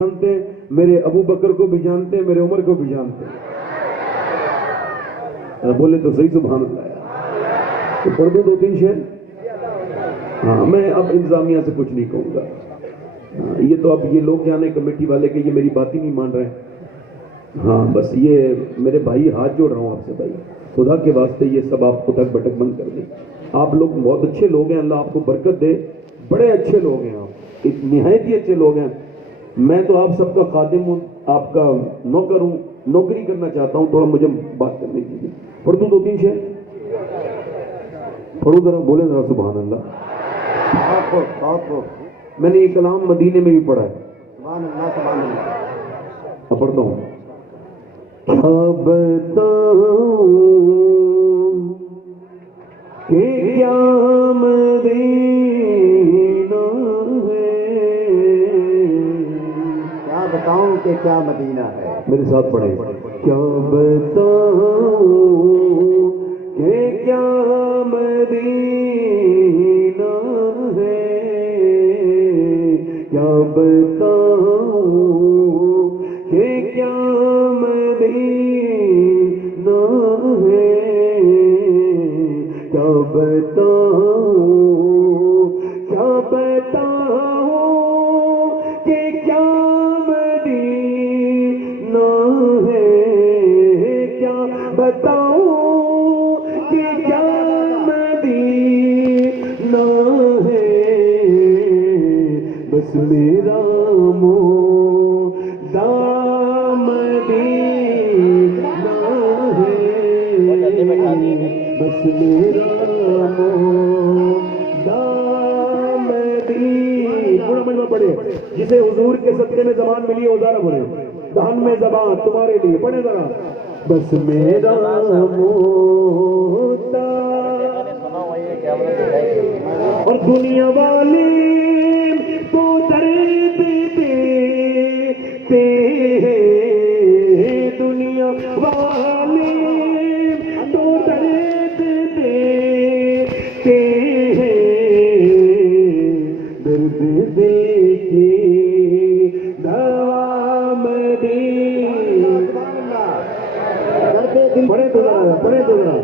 جانتے ہیں، میرے ابو بکر کو بھی جانتے ہیں، میرے عمر کو بھی جانتے ہیں۔ بولے تو صحیح سبحان اللہ ہے۔ تو پڑھ دوں دو تین شعر؟ ہاں، میں اب انتظامیہ سے کچھ نہیں کہوں گا۔ یہ تو اب یہ لوگ جانے کمیٹی والے کہ یہ میری بات ہی نہیں مان رہے ہیں۔ ہاں بس یہ میرے بھائی ہاتھ جوڑ رہا ہوں آپ سے بھائی، خدا کے واسطے یہ سب آپ اتک بٹک بند کر دیں۔ آپ لوگ بہت اچھے لوگ ہیں، اللہ آپ کو برکت دے، بڑے اچھے لوگ ہیں آپ، نہایت ہی اچھے لوگ ہیں۔ میں تو آپ سب کا خادم ہوں، آپ کا نوکر ہوں، نوکری کرنا چاہتا ہوں، تھوڑا مجھے بات کرنے دیجیے۔ پڑھ دوں دو تین شعر؟ پڑھو ذرا، بولے ذرا سبحان اللہ۔ میں نے یہ کلام مدینے میں بھی پڑھا ہے۔ سبحان اللہ سبحان اللہ۔ اب پڑھتا ہوں۔ کیا بتاؤں کہ کیا مدینہ ہے، کیا بتاؤں کہ کیا مدینہ ہے۔ میرے ساتھ پڑھیں۔ کیا بتاؤں کہ کیا مدینہ ہے، کیا بتاؤں کہ کیا مدینہ ہے، کیا بتاؤں، کیا بتاؤں کہ کیا مدینہ ہے، کیا بتاؤں کہ کیا مدینہ ہے، بس میرا مدینہ ہے، بس میرا پورا مجمع پڑھے۔ جسے حضور کے صدقے میں زبان ملی ہے وہ ذرا بولے، دہن میں زبان تمہارے لیے، پڑھے ذرا۔ بس میرا موتا اور دنیا والی تو درد دیتے ہیں، دنیا والی تو درد دیتے ہیں، درد دے کے دوا مدینہ۔ پڑھے تو ذرا، پڑھے تو ذرا۔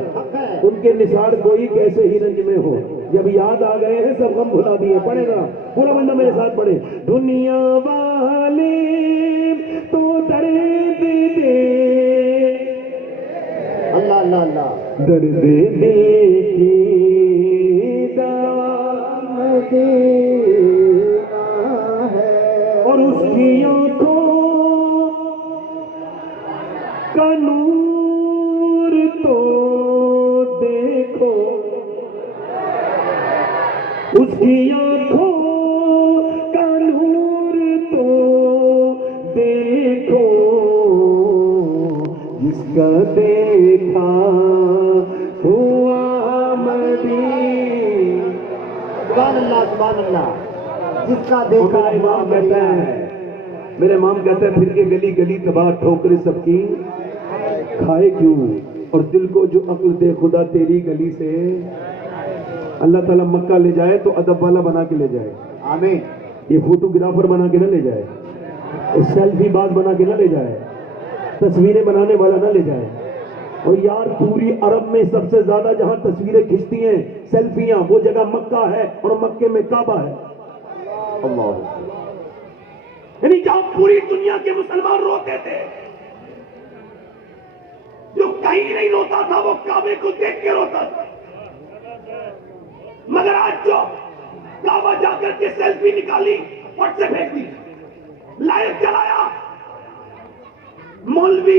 ان کے نثار کوئی کیسے ہی رنج میں ہو، جب یاد آ گئے ہیں سب غم بھلا دیے۔ پڑھے گا پورا بندہ میرے ساتھ پڑھے۔ دنیا والے تو درد دے، اللہ اللہ اللہ، درد دے کی دوا مدینہ ہے، اور اس کی آنکھوں کا نور تو دیکھو، اس کی آنکھوں کا نور تو دیکھو، جس کا دیکھا ہوا مدینہ۔ سبحان اللہ سبحان اللہ، جس کا دیکھا میرا امام کہتا ہے، میرے امام کہتا ہے پھر کے گلی گلی تباہ ٹھوکریں سب کی کھائے کیوں، اور دل کو جو عقل دے خدا تیری گلی سے۔ اللہ تعالیٰ مکہ لے جائے تو ادب والا بنا کے لے جائے، آمین۔ یہ فوٹوگرافر بنا کے نہ لے جائے، سیلفی باز بنا کے نہ لے جائے، تصویریں بنانے والا نہ لے جائے۔ اور یار پوری عرب میں سب سے زیادہ جہاں تصویریں کھنچتی ہیں سیلفیاں، وہ جگہ مکہ ہے، اور مکے میں کعبہ ہے۔ اللہ، یعنی جہاں پوری دنیا کے مسلمان روتے تھے، جو کہیں نہیں روتا تھا وہ کعبے کو دیکھ کے روتا تھا۔ مگر آج جو کعبہ جا کر کے سیلفی نکالی اور سے پھینک دی، لائیو چلایا، مولوی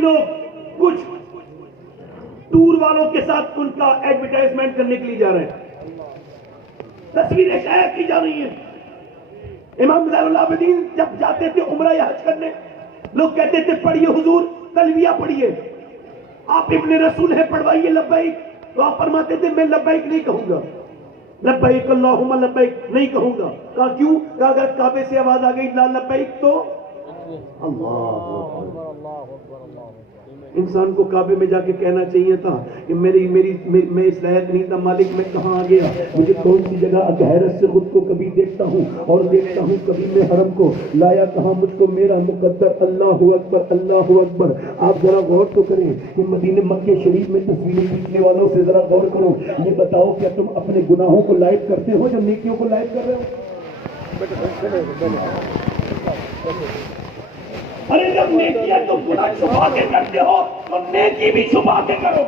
لوگ کچھ ٹور والوں کے ساتھ ان کا ایڈورٹائزمنٹ کرنے کے لیے جا رہے ہیں، تصویریں شیئر کی جا رہی ہیں۔ امام زین العابدین جب جاتے تھے عمرہ یا حج کرنے، لوگ کہتے تھے پڑھیے حضور تلبیہ پڑھیے، آپ ابن رسول ہیں پڑھوائیے لبیک، تو آپ فرماتے تھے میں لبیک نہیں کہوں گا، لبیک اللہم لبیک نہیں کہوں گا۔ کہا کیوں؟ کہا اگر کعبے سے آواز آ گئی لا لبیک تو اللہ انسان کو کعبے میں جا کے کہنا چاہیے تھا کہ میں اس لائق نہیں تھا مالک، میں کہاں آ گیا، مجھے کون سی جگہ حیرت سے خود کو کبھی دیکھتا ہوں اور دیکھتا ہوں کبھی میں حرم کو لایا کہاں مجھ کو میرا مقدر۔ اللہ اکبر اللہ اکبر۔ آپ ذرا غور تو کریں کہ مدینہ مکہ شریف میں تصویریں کھینچنے والوں سے ذرا غور کرو، یہ بتاؤ کیا تم اپنے گناہوں کو لائق کرتے ہو یا نیکیوں کو لائق کر رہے ہو؟ ارے جب نیکی ہے تو گناہ چھپا کے کرتے ہو تو نیکی بھی چھپا کے کرو۔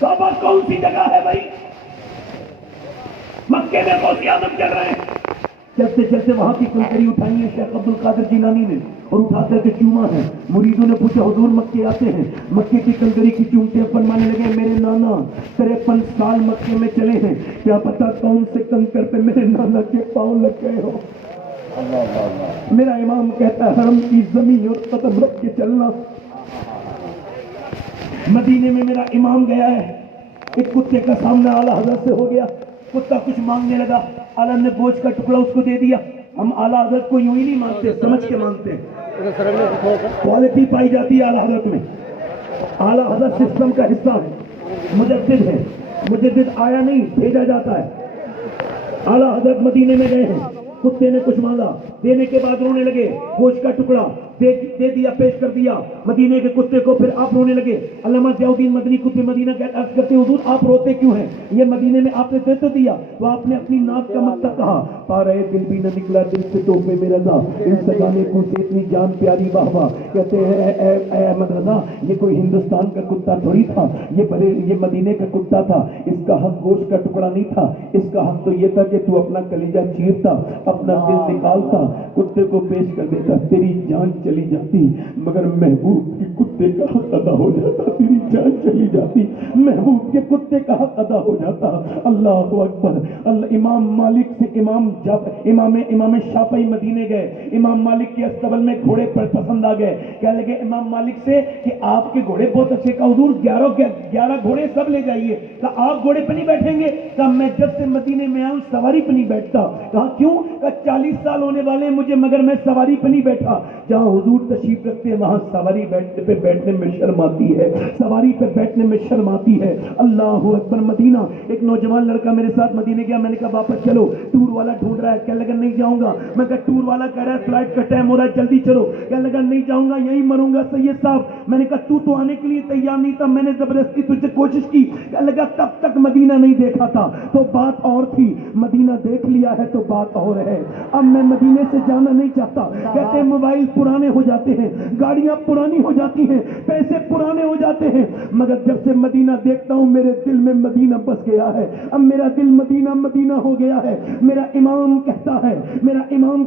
کعبہ کون سی جگہ ہے بھائی؟ مکے میں غوث اعظم چل رہے ہیں، چلتے چلتے وہاں کی کنکری اٹھائی ہے شیخ عبد القادر جیلانی نے اور اٹھا کر کے چوما ہے۔ مریدوں نے پوچھا حضور مکے آتے ہیں، مکے کی کنکری کی چومتے فرمانے لگے میرے نانا 53 سال مکے میں چلے ہیں، کیا پتا کون سے کنکر پہ میرے نانا کے پاؤں لگ گئے ہو۔ میرا امام کہتا ہے حرم کی زمین اور قدم رکھ کے چلنا۔ مدینے میں میرا امام گیا ہے، ایک کتے کا سامنا اعلیٰ حضرت سے ہو گیا، کتا کچھ مانگنے لگا، اعلیٰ نے گوشت کا ٹکڑا اس کو دے دیا۔ ہم اعلیٰ حضرت کو یوں ہی نہیں مانتے، سمجھ کے مانتے ہیں، کوالٹی پائی جاتی ہے اعلیٰ حضرت میں۔ اعلیٰ حضرت سسٹم کا حصہ ہے، مجدد ہے، مجدد آیا نہیں بھیجا جاتا ہے۔ اعلیٰ حضرت مدینے میں گئے ہیں، کتے نے کچھ مانگا، دینے کے بعد رونے لگے، گوشت کا ٹکڑا دے دیا، پیش کر دیا مدینے کے کتے کو، پھر آپ رونے لگے۔ علامہ ضیاء الدین مدنی قطب مدینہ عرض کرتے ہیں حضور آپ روتے کیوں ہیں؟ یہ مدینے میں آپ نے دے تو دیا، تو آپ نے اپنی ناک کا مقصد کہا، پا رہے دل بھی نہ نکلا دل سے توفے میں رضا، ان سگانے کو سے اتنی جان پیاری واہ واہ۔ کہتے ہیں اے احمد رضا یہ کوئی ہندوستان کا کتا تھوڑی تھا، یہ مدینے کا کتا تھا، اس کا حق گوشت کا ٹکڑا نہیں تھا، اس کا حق تو یہ تھا کہ تو اپنا کلیجہ چیرتا، اپنا دل نکالتا، کتے کو پیش کر دیتا، تیری جان چلی جاتی مگر محبوب کے کتے کا حق ادا ہو جاتا، تیری جان چلی جاتی محبوب کے کتے کا حق ادا ہو جاتا۔ اللہ اکبر۔ امام مالک سے امام شافعی مدینے گئے، امام مالک کے استبل میں گھوڑے پسند آ گئے، کہنے لگے امام مالک سے کہ آپ کے گھوڑے بہت اچھے، کہا حضور 11 گھوڑے سب لے جائیے، کہا آپ گھوڑے پہ نہیں بیٹھیں گے، کہا میں جب سے مدینے میں آؤں سواری پہ نہیں بیٹھتا، کہا کیوں؟ کہا 40 سال ہونے والے مجھے مگر میں سواری پہ نہیں بیٹھا، جہاں حضور تشریف رکھتے ہیں وہاں سواری پہ بیٹھنے میں شرم آتی ہے، سواری پہ بیٹھنے میں شرم آتی ہے۔ اللہ اکبر۔ مدینہ ایک نوجوان لڑکا میرے ساتھ مدینے گیا، میں نے کہا واپس چلو، ٹور والا ڈھونڈ رہا ہے، کہنے لگا نہیں جاؤں گا، میں کہا ٹور والا کہہ رہا ہے فلائٹ کا ٹائم ہو رہا ہے جلدی چلو، کہنے لگا نہیں جاؤں گا یہیں مروں گا سید صاحب، میں نے کہا تو آنے کے لیے تیار نہیں تھا، میں نے زبردستی تجھ سے کوشش کی، کہنے لگا تب تک مدینہ نہیں دیکھا تھا تو بات اور تھی، مدینہ دیکھ لیا ہے تو بات اور ہے، اب میں مدینے سے جانا نہیں چاہتا۔ کہتے ہیں موبائل پرانے ہو جاتے ہیں، گاڑیاں پرانی ہو جاتی ہیں، پیسے پرانے ہو جاتے ہیں، مگر جب سے مدینہ دیکھتا ہوں میرے دل میں مدینہ بس گیا ہے، اب میرا دل مدینہ مدینہ ہو گیا ہے۔ میرا امام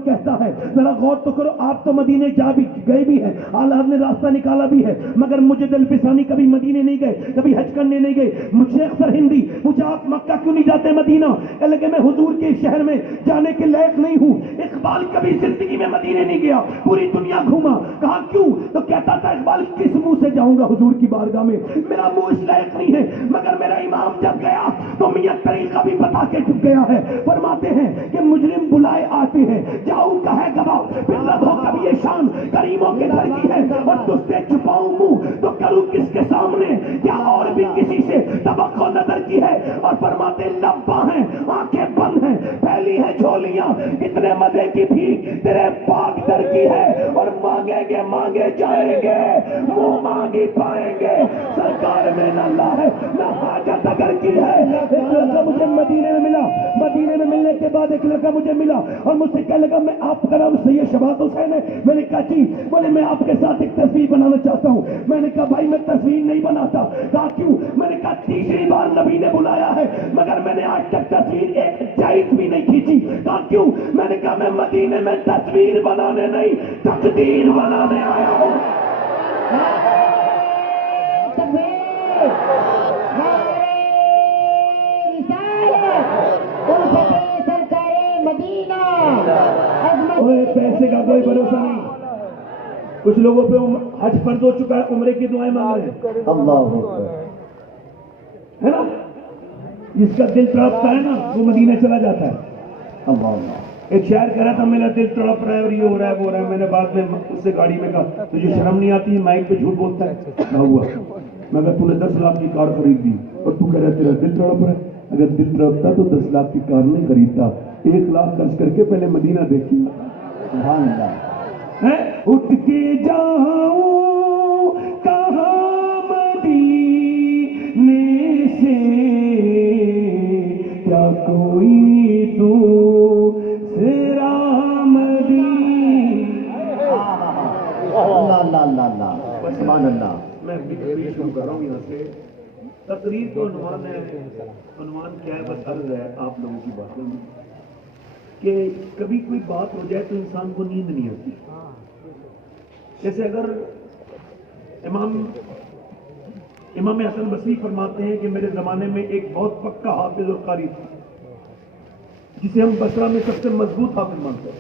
کہتا ہے ذرا غور تو کرو، آپ تو مدینے جا بھی گئے بھی ہیں، اعلیٰ نے راستہ نکالا بھی ہے، مگر مجھے دل پسانی کبھی مدینے نہیں گئے، کبھی حج کرنے نہیں گئے، مجھے اکثر ہندی مجھے آپ مکہ کیوں نہیں جاتے مدینہ؟ کہ لگے میں حضور کے شہر میں جانے کے لائق نہیں ہوں۔ اقبال کبھی زندگی میں مدینے نہیں گیا، پوری دنیا گھوما، کہا کیوں؟ تو کہتا تھا اقبال کس منہ سے جاؤں گا حضور کی بارگاہ میں، میرا منہ اس لائق نہیں ہے، مگر میرا امام جب گیا تو میاں طریقہ بھی بتا کے چپ گیا ہے۔ فرماتے ہیں کہ مجرم بلائے آتے ہیں، جاؤں کا ہے گواہ، پھر لبوں کا بھی یہ شان کریموں کے در کی ہے، اور تجھ سے چھپاؤں منہ تو کروں کس کے سامنے، کیا اور بھی کسی سے توقع نظر کی ہے؟ اور فرماتے لباں ہیں آنکھیں بند ہیں، پھیلی ہیں جھولیاں، کتنے مزے کی بھیک تیرے پاک در کی ہے، اور مانگیں گے مانگے جائیں گے، منہ مانگی پائیں گے، سرکار میں نہ لا ہے نہ حاجت اگر کی ہے۔ ایک لڑکا مجھے مدینے میں ملا، مدینے میں ملنے کے بعد ایک لڑکا مجھے ملا اور مجھ سے کہنے لگا میں آپ کا نام سید شبات حسین ہے، میں نے کہا جی، بولے میں آپ کے ساتھ ایک تصویر بنانا چاہتا ہوں، میں نے کہا بھائی میں تصویر نہیں بناتا، کہا کیوں؟ میں نے کہا تیسری بار نبی نے بلایا ہے مگر میں نے آج تک تصویر ایک جائز بھی نہیں کھینچی، کہا کیوں؟ میں نے کہا میں مدینے میں تصویر بنانے نہیں تقدیر بنانے آیا ہوں۔ پیسے کا کوئی بھروسہ نہیں، کچھ لوگوں پہ حج فرض ہو چکا ہے، عمرے کی دعائیں مانگ رہے ہیں، اللہ ہے نا، جس کا دل تڑپتا ہے نا وہ مدینہ چلا جاتا ہے۔ اللہ ایک شاعر کہہ رہا تھا میرا دل تڑپ رہا ہے اور یہ ہو رہا ہے وہ ہو رہا ہے. میں نے بعد میں اس سے گاڑی میں کہا تجھے شرم نہیں آتی مائک پہ جھوٹ بولتا ہے؟ نہ ہوا. میں کہا تو نے 10 لاکھ کی کار خرید دی اور تو کہہ رہا ہے تیرا دل تڑپ رہا ہے. اگر دل تڑپتا تو 10 لاکھ کی کار نہیں خریدتا. 1 لاکھ خرچ کر کے پہلے مدینہ دیکھی. سبحان اللہ. اٹھ کے جاؤں کہاں مدینے سے کیا کوئی دوسرا اللہ اللہ اللہ اللہ سبحان اللہ. میں شروع کر رہا ہوں یہاں سے. تقریر کو عنوان ہے، عنوان کیا ہے بس عرض ہے آپ لوگوں کی باتوں میں کہ کبھی کوئی بات ہو جائے تو انسان کو نیند نہیں آتی. جیسے اگر امام حسن بصری فرماتے ہیں کہ میرے زمانے میں ایک بہت پکا حافظ اور قاری تھا جسے ہم بصرہ میں سب سے مضبوط حافظ مانتے ہیں.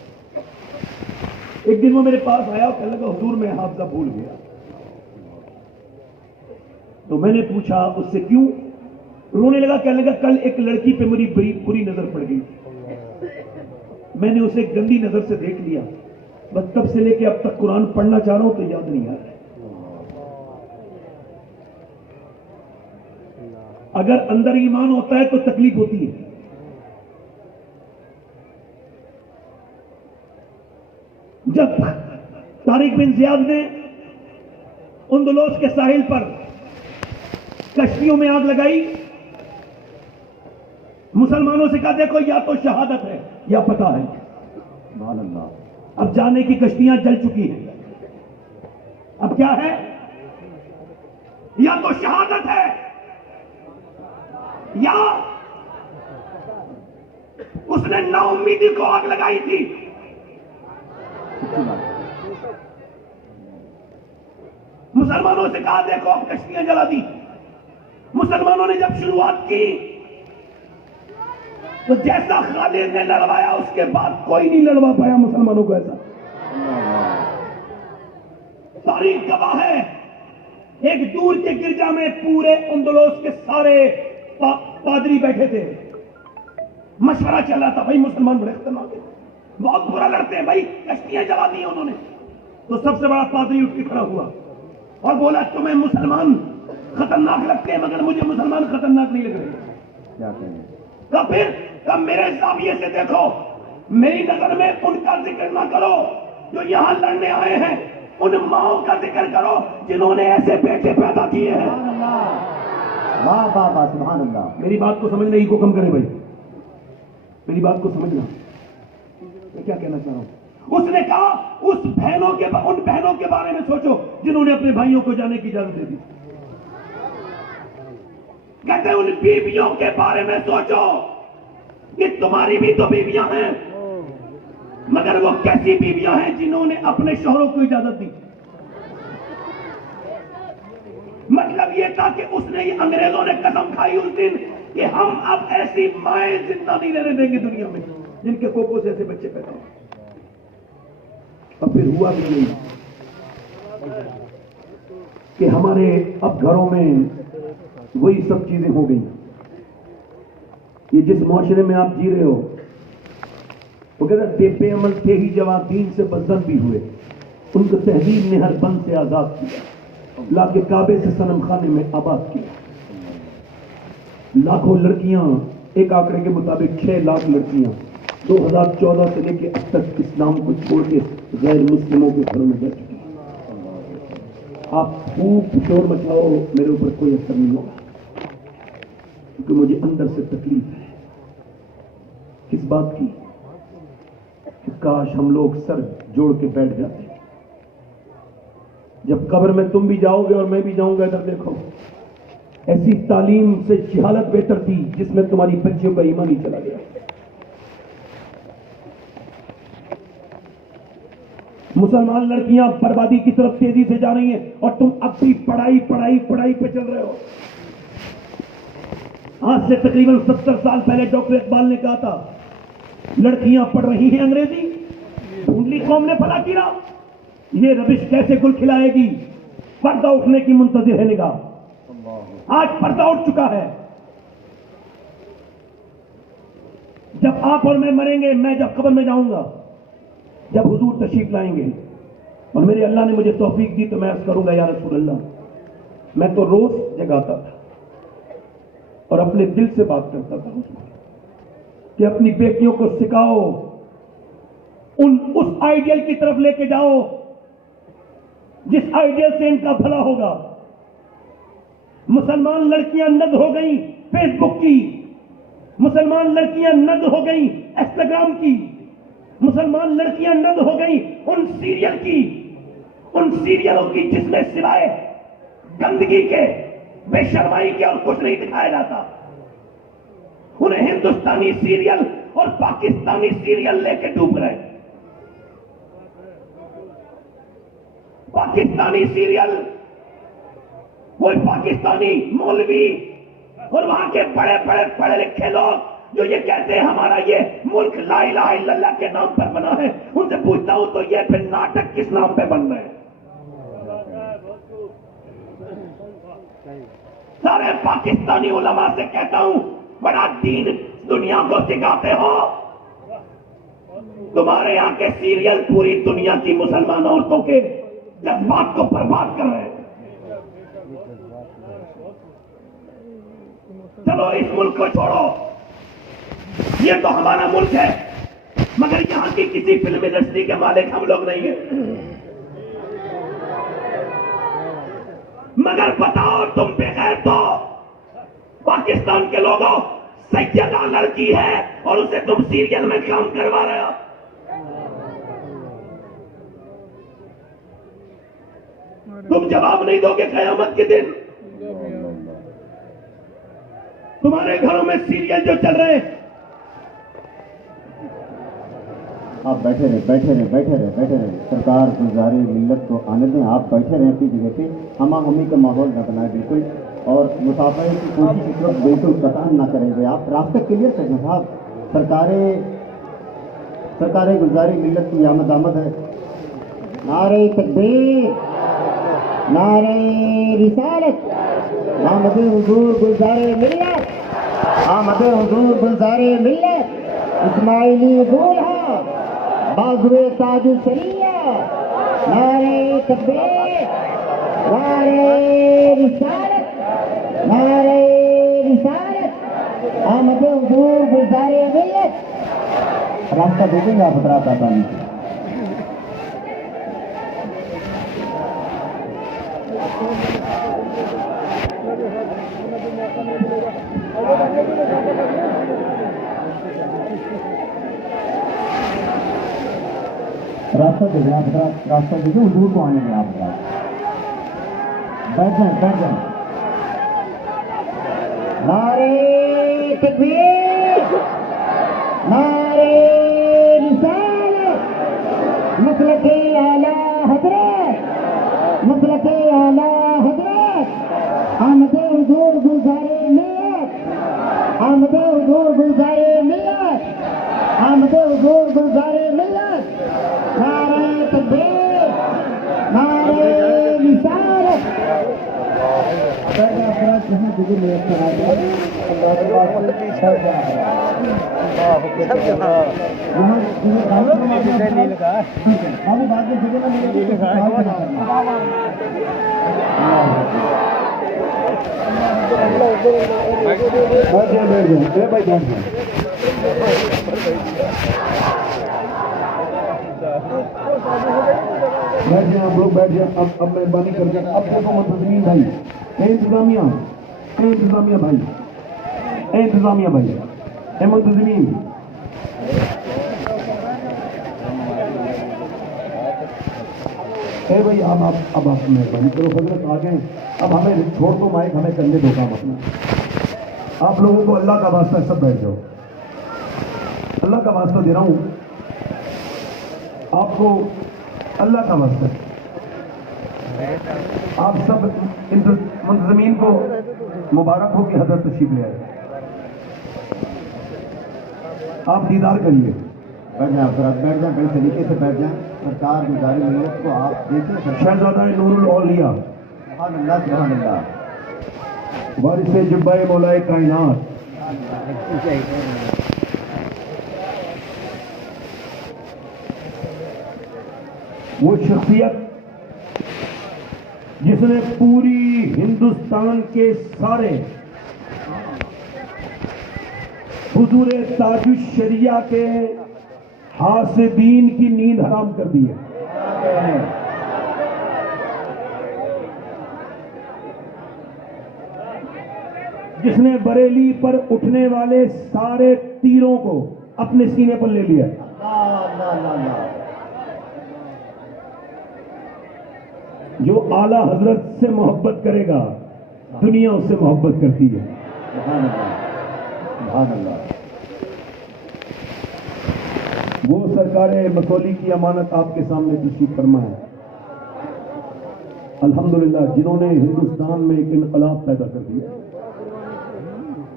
ایک دن وہ میرے پاس آیا اور کہنے لگا حضور میں حافظہ بھول گیا. تو میں نے پوچھا اس سے کیوں؟ رونے لگا. کہنے لگا کل ایک لڑکی پہ میری بری نظر پڑ گئی. میں نے اسے گندی نظر سے دیکھ لیا. بس تب سے لے کے اب تک قرآن پڑھنا چاہ رہا ہوں تو یاد نہیں آ رہا. اگر اندر ایمان ہوتا ہے تو تکلیف ہوتی ہے. جب طارق بن زیاد نے اندلس کے ساحل پر کشتیوں میں آگ لگائی، مسلمانوں سے کہا دیکھو یا تو شہادت ہے یا پتہ ہے. سبحان اللہ. اب جانے کی کشتیاں جل چکی ہیں. اب کیا ہے؟ یا تو شہادت ہے یا اس نے نا امیدی کو آگ لگائی تھی. مسلمانوں سے کہا دیکھو اب کشتیاں جلا دی. مسلمانوں نے جب شروعات کی تو جیسا خالد نے لڑوایا اس کے بعد کوئی نہیں لڑوا پایا مسلمانوں کو ایسا. تاریخ گواہ ہے. ایک دور کے گرجا میں پورے اندلس کے سارے پادری بیٹھے تھے. مشورہ چل رہا تھا بھائی مسلمان بڑے خطرناک ہیں، بہت برا لڑتے ہیں بھائی، کشتیاں جلا دی انہوں نے. تو سب سے بڑا پادری اٹھ کے کھڑا ہوا اور بولا تمہیں مسلمان خطرناک لگتے ہیں مگر مجھے مسلمان خطرناک نہیں لگ رہے. کیا کہیں؟ تو پھر کب میرے زاویے سے دیکھو، میری نظر میں ان کا ذکر نہ کرو جو یہاں لڑنے آئے ہیں، ان ماؤں کا ذکر کرو جنہوں نے ایسے بیٹے پیدا کیے ہیں. سبحان اللہ. واہ واہ واہ سبحان اللہ. میری بات کو سمجھنے ہی کو کم کرے بھائی، میری بات کو سمجھنا. میں کیا کہنا چاہ رہا ہوں؟ اس نے کہا ان بہنوں کے بارے میں سوچو جنہوں نے اپنے بھائیوں کو جانے کی اجازت دے دی. کہتے ہیں ان بیویوں کے بارے میں سوچو کہ تمہاری بھی تو بیویاں ہیں، مگر وہ کیسی بیویاں ہیں جنہوں نے اپنے شوہروں کو اجازت دی. مطلب یہ تھا کہ اس نے یہ انگریزوں نے قسم کھائی اس دن کہ ہم اب ایسی مائیں زندہ نہیں رہنے دیں گے دنیا میں جن کے کوکوں سے ایسے بچے پیدا ہوں. اور پھر ہوا بھی یہی کہ ہمارے اب گھروں میں وہی سب چیزیں ہو گئی. یہ جس معاشرے میں آپ جی رہے ہو وہ کہتے ہیں بے عمل تھے ہی جوان دین سے بدزن بھی ہوئے، ان کو تہذیب نے ہر بند سے آزاد کیا، لا کے کعبے سے صنم خانے میں آباد کیا. لاکھوں لڑکیاں، ایک آنکڑے کے مطابق 6 لاکھ لڑکیاں 2014 سے لے کے اب تک اسلام کو چھوڑ کے غیر مسلموں کے گھروں میں جا چکی ہیں. آپ خوب شور مچاؤ، میرے اوپر کوئی اثر نہیں ہوگا کیونکہ مجھے اندر سے تکلیف ہے. کس بات کی؟ کہ کاش ہم لوگ سر جوڑ کے بیٹھ جاتے. جب قبر میں تم بھی جاؤ گے اور میں بھی جاؤں گا، ادھر دیکھو، ایسی تعلیم سے جہالت بہتر تھی جس میں تمہاری بچیوں کا ایمان ہی چلا گیا. مسلمان لڑکیاں بربادی کی طرف تیزی سے جا رہی ہیں اور تم اب بھی پڑھائی پہ چل رہے ہو. آج سے تقریباً 70 سال پہلے ڈاکٹر اقبال نے کہا تھا لڑکیاں پڑھ رہی ہیں انگریزی، ڈھونڈ لی قوم نے پھلا کی راہ، یہ ربش کیسے گل کھلائے گی، پردہ اٹھنے کی منتظر ہے نگاہ. آج پردہ اٹھ چکا ہے. جب آپ اور میں مریں گے, میں جب قبر میں جاؤں گا, جب حضور تشریف لائیں گے اور میرے اللہ نے مجھے توفیق دی تو میں عرض کروں گا یا رسول اللہ, میں تو روز جگاتا تھا اور اپنے دل سے بات کرتا تھا کہ اپنی بیٹیوں کو سکھاؤ, اس آئیڈیل کی طرف لے کے جاؤ جس آئیڈیل سے ان کا بھلا ہوگا. مسلمان لڑکیاں نگ ہو گئیں فیس بک کی, مسلمان لڑکیاں نگ ہو گئیں انسٹاگرام کی, مسلمان لڑکیاں نگ ہو گئیں ان سیریل کی, ان سیریلوں کی جس میں سوائے گندگی کے, بے شرمائی کے اور کچھ نہیں دکھایا جاتا. انہیں ہندوستانی سیریل اور پاکستانی سیریل لے کے ڈوب رہے. پاکستانی سیریل, وہ پاکستانی مولوی اور وہاں کے بڑے بڑے پڑھے لکھے لوگ جو یہ کہتے ہیں ہمارا یہ ملک لا الہ الا اللہ کے نام پر بنا ہے, ان سے پوچھتا ہوں تو یہ پھر ناٹک کس نام پہ بن رہے ہیں؟ سارے پاکستانی علماء سے کہتا ہوں بڑا دین دنیا کو سکھاتے ہو, تمہارے یہاں کے سیریل پوری دنیا کی مسلمان عورتوں کے جذبات کو برباد کر رہے ہیں. چلو اس ملک کو چھوڑو, یہ تو ہمارا ملک ہے, مگر یہاں کی کسی فلم انڈسٹری کے مالک ہم لوگ نہیں ہیں. مگر بتاؤ تم بغیر تو پاکستان کے لوگوں سیدہ لڑکی ہے اور اسے تم سیریل میں کام کروا رہے ہو. تم جواب نہیں دو گے قیامت کے دن. تمہارے گھروں میں سیریل جو چل رہے ہیں, آپ بیٹھے رہے. سرکار گزارے ملت کو آنے دیں, آپ بیٹھے رہیں اپنی جگہ پہ, ہما ہمی کا ماحول نہ بنائے بالکل, اور مسافر کی کوشش اس وقت بالکل قطع نہ کریں گے. آپ راستے کلیئر کریں صاحب. سرکار گزاری ملت کی آمد ہے. نعرہ تکبیر, نعرہ رسالت, آمد حضور گلزار ملت, آمد حضور گلزار ملت, اسماعیلی دولہا بازوئے تاج الشریعہ. نعرہ تکبیر, نعرہ رسالت, نعرہ رسالت, آمد حضور گلزار ملت. راستہ دیکھیں گے آپ حضرات آسانی سے. راستہ دیکھیں آپ حضرات, راستہ دیکھیں حضور کو آنے دیں آپ حضرات. بیٹھ جائیں. نعرہ تکبیر, نعرہ رسالت, مسلک اعلیٰ حضرت, مسلک اعلیٰ حضرت, آمد حضور گلزار ملت, آمد حضور گلزار ملت, آمد حضور گلزار ملت. نعرہ تکبیر, نعرہ رسالت. بیٹھ جائیں آپ لوگ, بیٹھ جائیں. اب مہربانی کر کے اب دیکھو منتظمین بھائی, انتظامیہ بھائی, انتظامیہ بھائی, منتظمین, بھائی اب آپ مہربانی کرو, حضرت آ گئے. اب ہمیں چھوڑ دو مائک, ہمیں کرنے دو کام اپنا. آپ لوگوں کو اللہ کا واسطہ سب بیٹھ جاؤ, اللہ کا واسطہ دے رہا ہوں آپ کو, اللہ کا واسطہ. آپ سب منتظمین کو مبارک ہو کہ حضرت تشریف لے آئے. آپ دیدار کریے. بیٹھ جائیں حضرات, بیٹھ جائیں, بڑے طریقے سے بیٹھ جائیں. سرکار گزاری ملت کو آپ دیکھیں. شہزادہ نور الاولیاء, سبحان اللہ, سبحان اللہ. وارث جبہ مولا کائنات, وہ شخصیت جس نے پوری ہندوستان کے سارے حضور تاج الشریعہ کے حاسدین کی نیند حرام کر دی ہے. جس نے بریلی پر اٹھنے والے سارے تیروں کو اپنے سینے پر لے لیا. جو اعلی حضرت سے محبت کرے گا دنیا اس سے محبت کرتی ہے. وہ سرکار مسولی کی امانت آپ کے سامنے تشریف فرما ہے. الحمدللہ جنہوں نے ہندوستان میں ایک انقلاب پیدا کر دیا.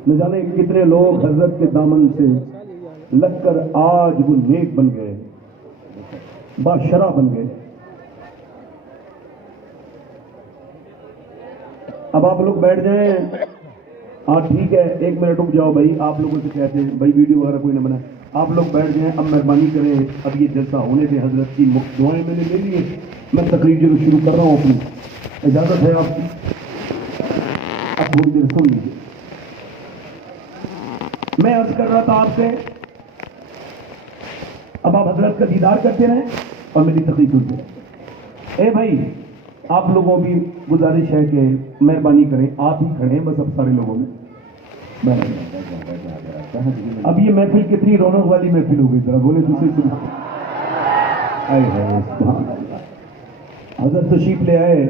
نہ جانے کتنے لوگ حضرت کے دامن سے لگ کر آج وہ نیک بن گئے, باشرہ بن گئے. اب آپ لوگ بیٹھ جائیں. ہاں ٹھیک ہے, 1 منٹ رک جاؤ بھائی. آپ لوگوں سے کہتے ہیں بھائی ویڈیو وغیرہ کوئی نہ بنائے. آپ لوگ بیٹھ جائیں. اب مہربانی کریں, اب یہ جلسہ ہونے دیں. حضرت کی دعائیں میں نے لے لی ہیں. میں تقریر جو شروع کر رہا ہوں اپنی, اجازت ہے آپ کی. اب تھوڑی دیر سن لیجیے. میں عرض کر رہا تھا آپ سے, اب آپ حضرت کا دیدار کرتے رہیں اور میری تقریر سنتے رہیں. اے بھائی آپ لوگوں بھی گزارش ہے کہ مہربانی کریں, آپ ہی کھڑے ہیں بس اب سارے لوگوں میں. اب یہ محفل کتنی رونق والی محفل ہو گئی, ذرا بولے دوسرے سن. حضرت تشریف لے آئے.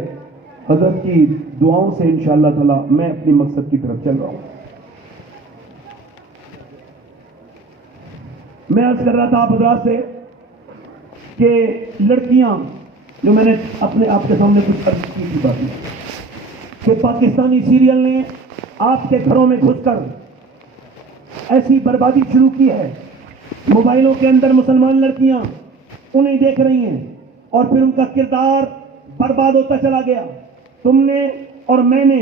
حضرت کی دعاؤں سے انشاءاللہ تعالی میں اپنی مقصد کی طرف چل رہا ہوں. میں عرض کر رہا تھا آپ حضرات سے کہ لڑکیاں, جو میں نے اپنے آپ کے سامنے کچھ عرض کی تھی باتیں, کہ پاکستانی سیریل نے آپ کے گھروں میں گھس کر ایسی بربادی شروع کی ہے. موبائلوں کے اندر مسلمان لڑکیاں انہیں دیکھ رہی ہیں اور پھر ان کا کردار برباد ہوتا چلا گیا. تم نے اور میں نے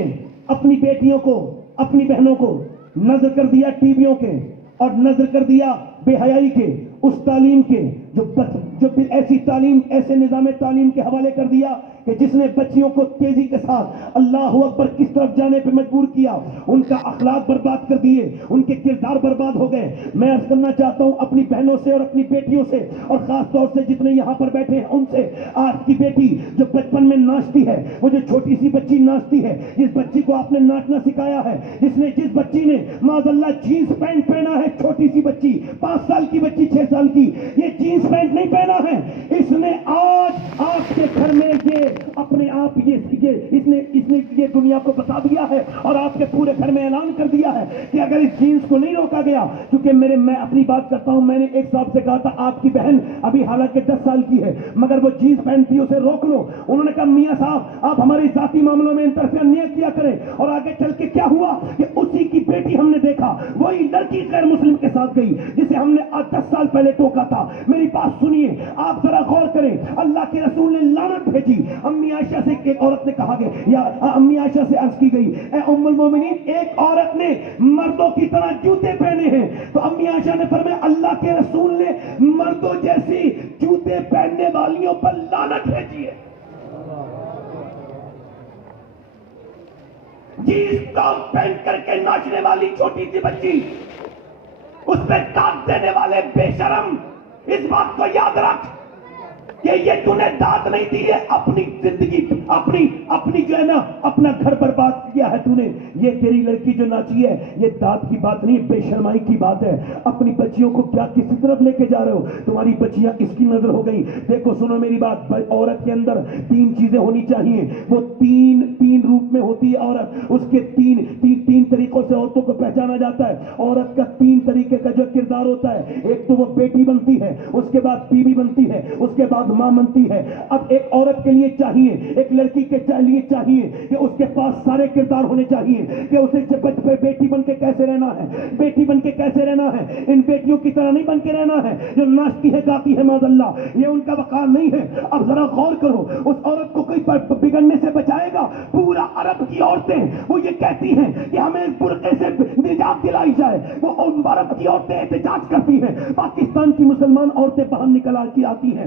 اپنی بیٹیوں کو, اپنی بہنوں کو نظر کر دیا ٹی ویوں کے, اور نظر کر دیا بے حیائی کے, اس تعلیم کے جو ایسی تعلیم, ایسے نظام تعلیم کے حوالے کر دیا کہ جس نے بچیوں کو تیزی کے ساتھ اللہ اکبر کس طرف جانے پہ مجبور کیا. ان کا اخلاق برباد کر دیے, ان کے کردار برباد ہو گئے. میں عرض کرنا چاہتا ہوں اپنی بہنوں سے اور اپنی بیٹیوں سے, اور خاص طور سے جتنے یہاں پر بیٹھے ہیں ان سے, آپ کی بیٹی جو بچپن میں ناچتی ہے, وہ جو چھوٹی سی بچی ناچتی ہے, جس بچی کو آپ نے ناچنا سکھایا ہے, جس بچی نے معاذ اللہ جینس پینٹ پہنا ہے, چھوٹی سی بچی 5 سال کی بچی 6 سال کی, یہ جینس پینٹ نہیں پہنا ہے, اس نے آج آپ کے گھر میں یہ اپنے آپ اس نے یہ دنیا کو بتا دیا ہے اور آپ کے پورے گھر میں اعلان کر دیا ہے کہ اگر اس جینس کو نہیں روکا گیا, کیونکہ میں اپنی بات کرتا ہوں, میں نے ایک صاحب سے کہا تھا آپ کی بہن ابھی حالانکہ 10 سال کی ہے مگر وہ جینس پہنتی, اسے روک لو. انہوں نے کہا میاں صاحب آپ ہماری ذاتی معاملوں میں انٹرفیئر نہیں کیا کریں. اور آگے چل کے کیا ہوا کہ اسی کی بیٹی ہم نے دیکھا, وہی لڑکی غیر مسلم کے ساتھ گئی جسے ہم نے 10 سال پہلے ٹوکا تھا. میری بات سنیے, آپ ذرا غور کریں. اللہ کے رسول نے لعنت بھیجی. امی عائشہ سے ایک عورت نے کہا گیا, یا امی عائشہ سے عرض کی گئی, اے ام المومنین ایک عورت نے مردوں کی طرح جوتے پہنے ہیں. تو امی عائشہ نے فرمایا اللہ کے رسول نے مردوں جیسی جوتے پہننے والیوں پر لعنت بھیجی ہے. جس ٹاپ پہن کر کے ناچنے والی چھوٹی سی بچی, اس پہ داد دینے والے بے شرم, اس بات کو یاد رکھ کہ یہ تو نے داد نہیں دی ہے, اپنی زندگی اپنی جو ہے نا اپنا گھر برباد کیا ہے تو نے. یہ تیری لڑکی جو ناچی ہے یہ داد کی بات نہیں, بے شرمائی کی بات ہے. اپنی بچیوں کو کیا کسی طرف لے کے جا رہے ہو؟ تمہاری بچیاں اس کی نظر ہو گئی. دیکھو سنو میری بات, عورت کے اندر 3 چیزیں ہونی چاہیے. وہ تین روپ میں ہوتی ہے عورت, اس کے تین طریقوں سے عورتوں کو پہچانا جاتا ہے. عورت کا 3 طریقے کا جو کردار ہوتا ہے, ایک تو وہ بیٹی بنتی ہے, اس کے بعد بیوی بنتی ہے, اس کے بعد ماں بنتی ہے. اب ایک عورت کے لیے چاہیے, ایک لڑکی کے لیے چاہیے کہ اس کے پاس سارے کردار ہونے چاہیے کہ اسے بیٹی بن کے کیسے رہنا ہے, بیٹی بن کے کیسے رہنا ہے. ان بیٹیوں کی طرح نہیں بن کے رہنا ہے جو ناچتی ہے گاتی ہے معاذ اللہ, یہ ان کا وقار نہیں ہے. اب ذرا غور کرو, اس عورت کو کوئی بگڑنے سے بچائے گا؟ پورا عرب کی عورتیں وہ یہ کہتی ہیں کہ ہمیں برقعے سے نجات دلائی جائے. وہ عرب کی عورتیں احتجاج کرتی ہیں, پاکستان کی مسلمان عورتیں باہر نکل کے آتی ہیں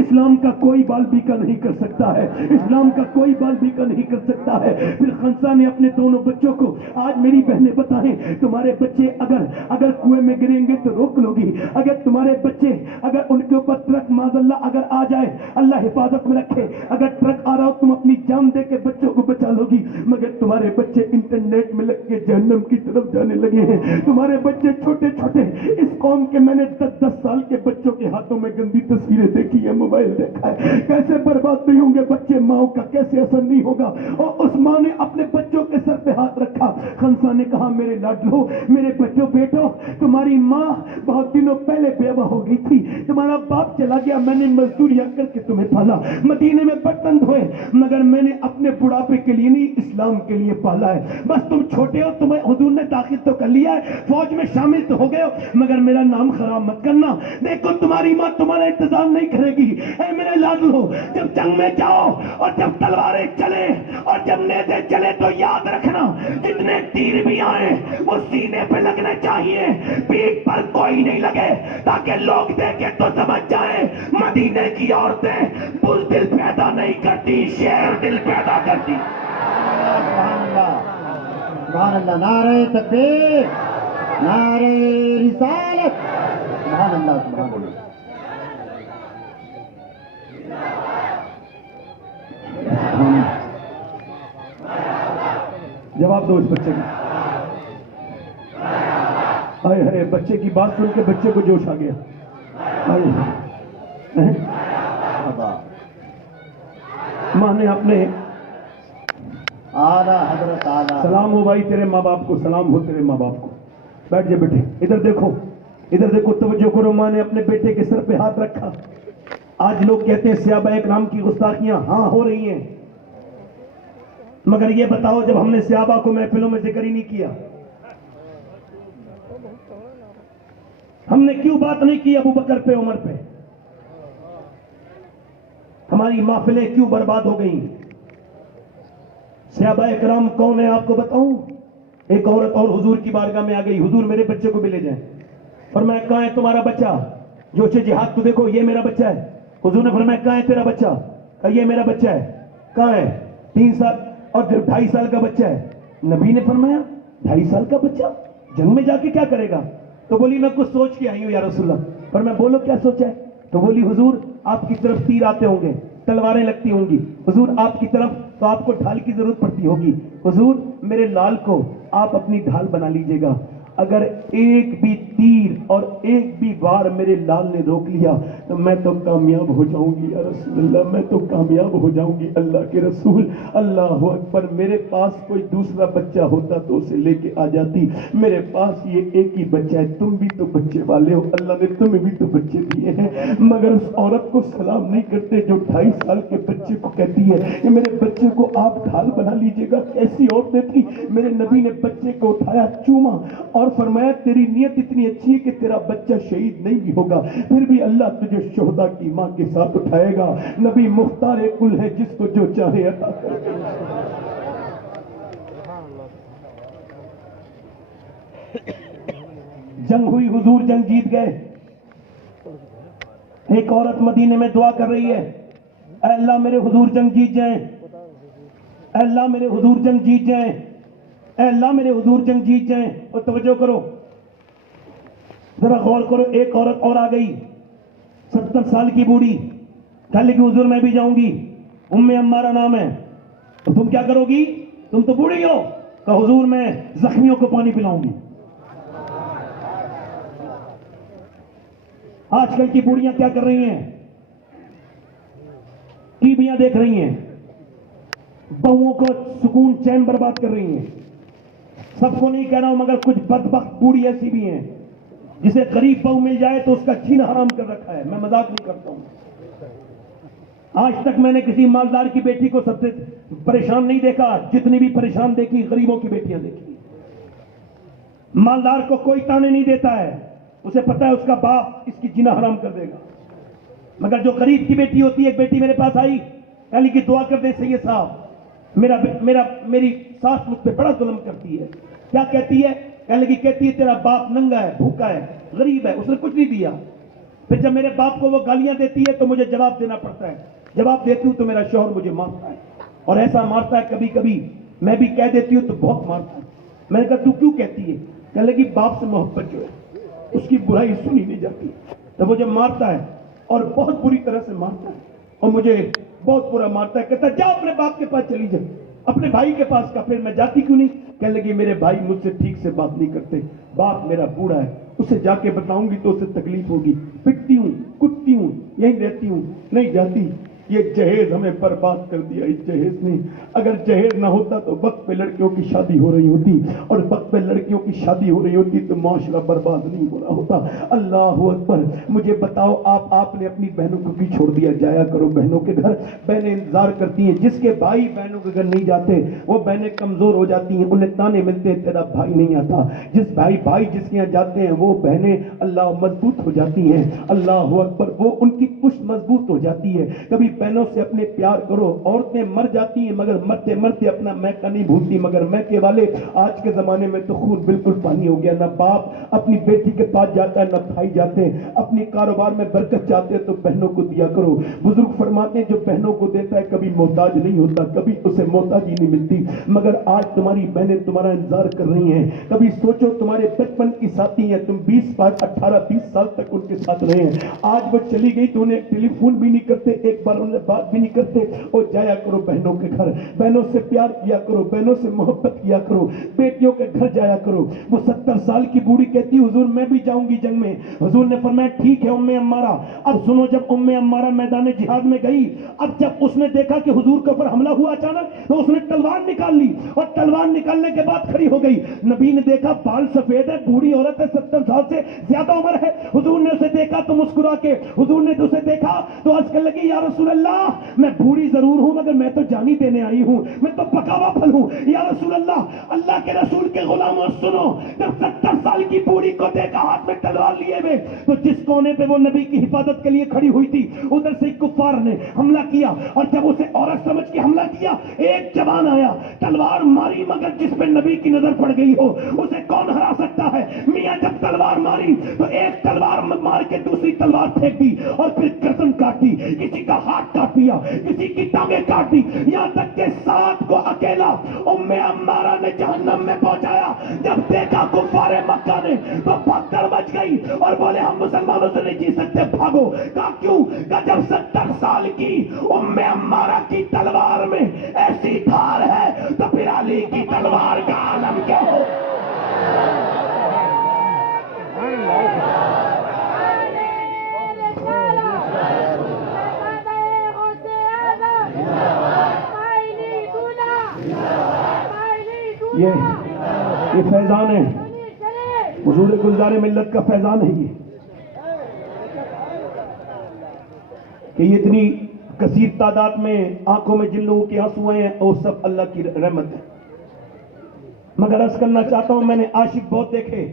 اسلام کا کوئی بال بیکا نہیں کر سکتا ہے، اسلام کا کوئی بال بیکا نہیں کر سکتا ہے۔ پھر خنسا نے اپنے دونوں بچوں کو، آج میری بہنیں بتائیں، تمہارے بچے اگر کنویں میں گریں گے تو روک لو گی، اگر تمہارے بچے اگر ان کے اوپر ٹرک معاذ اللہ اگر آ جائے، اللہ حفاظت میں رکھے، اگر ٹرک آ رہا ہو تم اپنی جان دے کے بچوں کو بچا لو گی، مگر تمہارے بچے انٹرنیٹ میں لگ کے جہنم کی طرف جانے لگے ہیں۔ تمہارے بچے چھوٹے چھوٹے، اس قوم کے میں نے 10 سال کے بچوں کے ہاتھوں میں گندی تصویریں دیکھی ہیں، موبائل دیکھا ہے، کیسے برباد نہیں ہوں گے بچے، ماں کا کیسے اثر نہیں ہوگا۔ اور اس ماں نے اپنے بچوں کے سر پہ ہاتھ رکھا، خنسا نے کہا میرے لاڈلو، میرے بچوں، بیٹو، تمہاری ماں بہت دنوں پہلے بیوہ ہو گئی تھی، تمہارا باپ چلا گیا، میں نے مزدوریاں کر کے تمہیں پالا، مدینے میں برتن دھوئے، مگر میں نے اپنے بڑھاپے کے لیے نہیں، اسلام کے لیے پالا ہے۔ بس تم چھوٹے ہو، تمہیں حضور نے داخل تو کر لیا ہے، فوج میں شامل تو ہو گئے ہو، مگر میرا نام خراب مت کرنا، دیکھو تمہاری ماں تمہارا انتظام نہیں کرے گی۔ اے میرے لاڈلو، جب جنگ میں جاؤ اور جب تلواریں چلے اور جب نیزے چلے تو یاد رکھنا، جتنے تیر بھی آئیں وہ سینے پہ لگنے چاہیے، پیٹھ پر کوئی نہیں لگے، تاکہ لوگ دیکھیں تو سمجھ جائیں مدینے کی عورتیں بزدل پیدا نہیں کرتی، شیر دل پیدا کرتی۔ سبحان اللہ، سبحان اللہ، نعرہ تکبیر، نعرہ رسالت، سبحان اللہ، سبحان اللہ۔ جواب دو اس بچے کو۔ ہائے ہائے، بچے کی بات سن کے بچے کو جوش آ گیا۔ ماں نے اپنے اعلیٰ حضرت اعلیٰ، سلام ہو بھائی تیرے ماں باپ کو، سلام ہو تیرے ماں باپ کو، بیٹھ جائے بیٹے، ادھر دیکھو، ادھر دیکھو، توجہ کرو۔ ماں نے اپنے بیٹے کے سر پہ ہاتھ رکھا۔ آج لوگ کہتے ہیں صحابہ اکرام کی گستاخیاں، ہاں ہو رہی ہیں، مگر یہ بتاؤ جب ہم نے صحابہ کو محفلوں میں ذکر ہی نہیں کیا، ہم نے کیوں بات نہیں کی ابو بکر پہ، عمر پہ؟ ہماری محفلیں کیوں برباد ہو گئیں؟ صحابہ اکرام کون ہیں آپ کو بتاؤں؟ ایک عورت اور حضور کی بارگاہ میں آ گئی، حضور میرے بچے کو بھی لے جائیں۔ فرمایا کہاں ہے تمہارا بچہ؟ جو جہاد کو دیکھو، یہ میرا بچہ ہے۔ حضور نے فرمایا کہاں ہے تیرا بچہ؟ کہا یہ میرا بچہ ہے۔ کہاں ہے؟ 3 سال اور 2.5 سال کا بچہ ہے۔ نبی نے فرمایا 2.5 سال کا بچہ جنگ میں جا کے کیا کرے گا؟ تو بولی میں کچھ سوچ کے آئی ہوں یا رسول اللہ۔ پر میں بولو کیا سوچا ہے؟ تو بولی حضور آپ کی طرف تیر آتے ہوں گے، تلواریں لگتی ہوں گی، حضور آپ کی طرف تو آپ کو ڈھال کی ضرورت پڑتی ہوگی، حضور میرے لال کو آپ اپنی ڈھال بنا لیجئے گا، اگر ایک بھی تیر اور ایک بھی وار میرے لال نے روک لیا تو میں تو کامیاب ہو جاؤں گی یا رسول اللہ، میں تو کامیاب ہو جاؤں گی اللہ کے رسول۔ اللہ اکبر، میرے پاس کوئی دوسرا بچہ ہوتا تو اسے لے کے آ جاتی، میرے پاس یہ ایک ہی بچہ ہے، تم بھی تو بچے والے ہو، اللہ نے تمہیں بھی تو بچے دیے ہیں، مگر اس عورت کو سلام نہیں کرتے جو 2.5 سال کے بچے کو کہتی ہے کہ میرے بچے کو آپ ڈھال بنا لیجئے گا۔ کیسی عورتیں تھی؟ میرے نبی نے بچے کو اٹھایا، چوما اور فرمایا تیری نیت اتنی اچھی ہے کہ تیرا بچہ شہید نہیں بھی ہوگا، پھر بھی اللہ تجھے شہداء کی ماں کے ساتھ اٹھائے گا۔ نبی مختار کل ہے، جس کو جو چاہے عطا کرے۔ جنگ ہوئی، حضور جنگ جیت گئے۔ ایک عورت مدینے میں دعا کر رہی ہے، اے اللہ میرے حضور جنگ جیت جائیں، اے اللہ میرے حضور جنگ جیت جائیں، اے اللہ میرے حضور جنگ جیت جائیں۔ اور توجہ کرو، ذرا غور کرو، ایک عورت اور آ گئی، 70 سال کی بوڑھی، کہنے لگی حضور میں بھی جاؤں گی، ام عمارہ نام ہے، تو تم کیا کرو گی؟ تم تو بوڑھی ہو۔ کہا حضور میں زخمیوں کو پانی پلاؤں گی۔ آج کل کی بوڑھیاں کیا کر رہی ہیں؟ ٹی ویاں دیکھ رہی ہیں، بہوؤں کو سکون چین برباد کر رہی ہیں۔ سب کو نہیں کہہ رہا ہوں، مگر کچھ بدبخت بوڑھی ایسی بھی ہیں جسے غریب بہو مل جائے تو اس کا جینا حرام کر رکھا ہے، میں مذاق نہیں کرتا ہوں۔ آج تک میں نے کسی مالدار کی بیٹی کو سب سے پریشان نہیں دیکھا، جتنی بھی پریشان دیکھی غریبوں کی بیٹیاں دیکھی۔ مالدار کو کوئی تانے نہیں دیتا ہے، اسے پتہ ہے اس کا باپ اس کی جینا حرام کر دے گا، مگر جو غریب کی بیٹی ہوتی ہے، ایک بیٹی میرے پاس آئی، کہنے کی دعا کر دے سید صاحب، میری ساس مجھ پہ بڑا ظلم کرتی ہے۔ کیا کہتی ہے؟ کہنے لگی، کہتی ہے تیرا باپ ننگا ہے، بھوکا ہے، غریب ہے، اس نے کچھ نہیں دیا، پھر جب میرے باپ کو وہ گالیاں دیتی ہے تو مجھے جواب دینا پڑتا ہے. جواب دیتی ہوں تو میرا شوہر مجھے مارتا ہے, اور ایسا مارتا ہے کبھی کبھی میں بھی کہہ دیتی ہوں تو بہت مارتا ہے. میں نے کہا تو کیوں کہتی ہے؟ کہنے لگی باپ سے محبت جو ہے اس کی برائی سنی نہیں جاتی. تو وہ جب مارتا ہے اور بہت بری طرح سے مارتا ہے اور مجھے بہت برا مارتا ہے, کہتا ہے جاؤ اپنے باپ کے پاس چلی جا, اپنے بھائی کے پاس کا. پھر میں جاتی کیوں نہیں؟ کہنے لگی میرے بھائی مجھ سے ٹھیک سے بات نہیں کرتے, باپ میرا بوڑھا ہے, اسے جا کے بتاؤں گی تو اسے تکلیف ہوگی, پٹتی ہوں کٹتی ہوں یہیں رہتی ہوں, نہیں جاتی. یہ جہیز ہمیں برباد کر دیا. اس جہیز نے, اگر جہیز نہ ہوتا تو وقت پہ لڑکیوں کی شادی ہو رہی ہوتی, اور وقت پہ لڑکیوں کی شادی ہو رہی ہوتی تو معاشرہ برباد نہیں ہو رہا ہوتا. اللہ اکبر. مجھے بتاؤ آپ نے اپنی بہنوں کو کیوں چھوڑ دیا؟ جایا کرو بہنوں کے گھر. بہنیں انتظار کرتی ہیں. جس کے بھائی بہنوں کے گھر نہیں جاتے وہ بہنیں کمزور ہو جاتی ہیں, انہیں تانے ملتے ہیں تیرا بھائی نہیں آتا. جس بھائی جس کے یہاں جاتے ہیں وہ بہنیں اللہ مضبوط ہو جاتی ہیں. اللہ اکبر. وہ ان کی پشت مضبوط ہو جاتی ہے. کبھی بہنوں سے اپنے پیار کرو. عورتیں مر جاتی ہیں مگر مرتے مرتے اپنا میکہ نہیں بھولتی, مگر میکے والے آج کے زمانے میں تو خون بالکل پانی ہو گیا. نہ باپ اپنی بیٹی کے پاس جاتا ہے نہ بھائی جاتے ہیں. اپنی کاروبار میں برکت چاہتے ہیں تو بہنوں کو دیا کرو. بزرگ فرماتے ہیں جو بہنوں کو دیتا ہے کبھی محتاج نہیں ہوتا, کبھی اسے محتاجی نہیں ملتی. مگر آج تمہاری بہنیں تمہارا انتظار کر رہی ہیں. کبھی سوچو تمہارے بچپن کی ساتھی ہیں, تم 18-20 سال تک ان کے ساتھ رہے ہیں, آج وہ چلی گئی تو انہیں ٹیلی فون بھی نہیں کرتے, ایک بار انہیں بات بھی نہیں کرتے. اور جایا کرو بہنوں کے گھر, بہنوں سے پیار کیا کرو, بہنوں سے محبت کیا کرو, بیٹیوں کے گھر جایا کرو. وہ 70 سال کی بوڑھی کہتی حضور میں بھی جاؤں گی جنگ میں. حضور نے فرمایا ٹھیک ہے ام عمارہ. اب سنو, جب ام عمارہ میدان جہاد میں گئی, اب جب اس نے دیکھا کہ حضور کے اوپر حملہ ہوا اچانک, تو اس نے تلوار نکال لی, اور تلوار نکالنے کے بعد کھڑی ہو گئی. نبی نے دیکھا بال سفید ہے, بوڑھی عورت ہے, 70 سال سے زیادہ عمر ہے. حضور نے اسے دیکھا تو مسکرا کے, حضور نے اسے دیکھا تو عرض کرنے لگی یا رسول اللہ میں بوڑھی ضرور ہوں مگر میں تو جانی دینے آئی ہوں, میں تو پکاوا پھل ہوں. یا رسول اللہ کے رسول کے غلاموں سنو, جب 70 سال کی بوڑھی کو دیکھا ہاتھ میں تلوار لیے ہوئے, تو جس کونے پہ وہ نبی کی حفاظت کے لیے کھڑی ہوئی تھی ادھر سے کفار نے حملہ کیا, اور جب اسے عورت سمجھ کے حملہ کیا, ایک جوان آیا تلوار ماری, مگر جس پہ نبی کی نظر پڑ گئی ہو اسے کون ہرا سکتا ہے؟ میاں جب تلوار ماری تو ایک تلوار مار کے دوسری تلوار پھینک دی, اور پھر گردن کاٹی, کسی کا ہاتھ کاٹ دیا, کسی کی ٹانگیں کاٹ دی, یہاں تک کہ 7 کو اکیلا ام عمارہ نے جہنم میں پہنچایا. جب دیکھا کفار مکہ نے تو پتھر مچ گئی اور بولے ہم مسلمانوں سے نہیں جی سکتے, بھاگو. کہا کیوں؟ کہا جب 70 سال کی ام عمارہ کی تلوار میں ایسی دھار ہے تو پھر علی کی تلوار کا عالم کیا ہو. یہ فیضان ہے, حضور گلزار ملت کا فیضان ہے یہ, کہ یہ اتنی کثیر تعداد میں آنکھوں میں جن لوگوں کے آنسو ہیں وہ سب اللہ کی رحمت ہے. مگر عرض کرنا چاہتا ہوں, میں نے عاشق بہت دیکھے,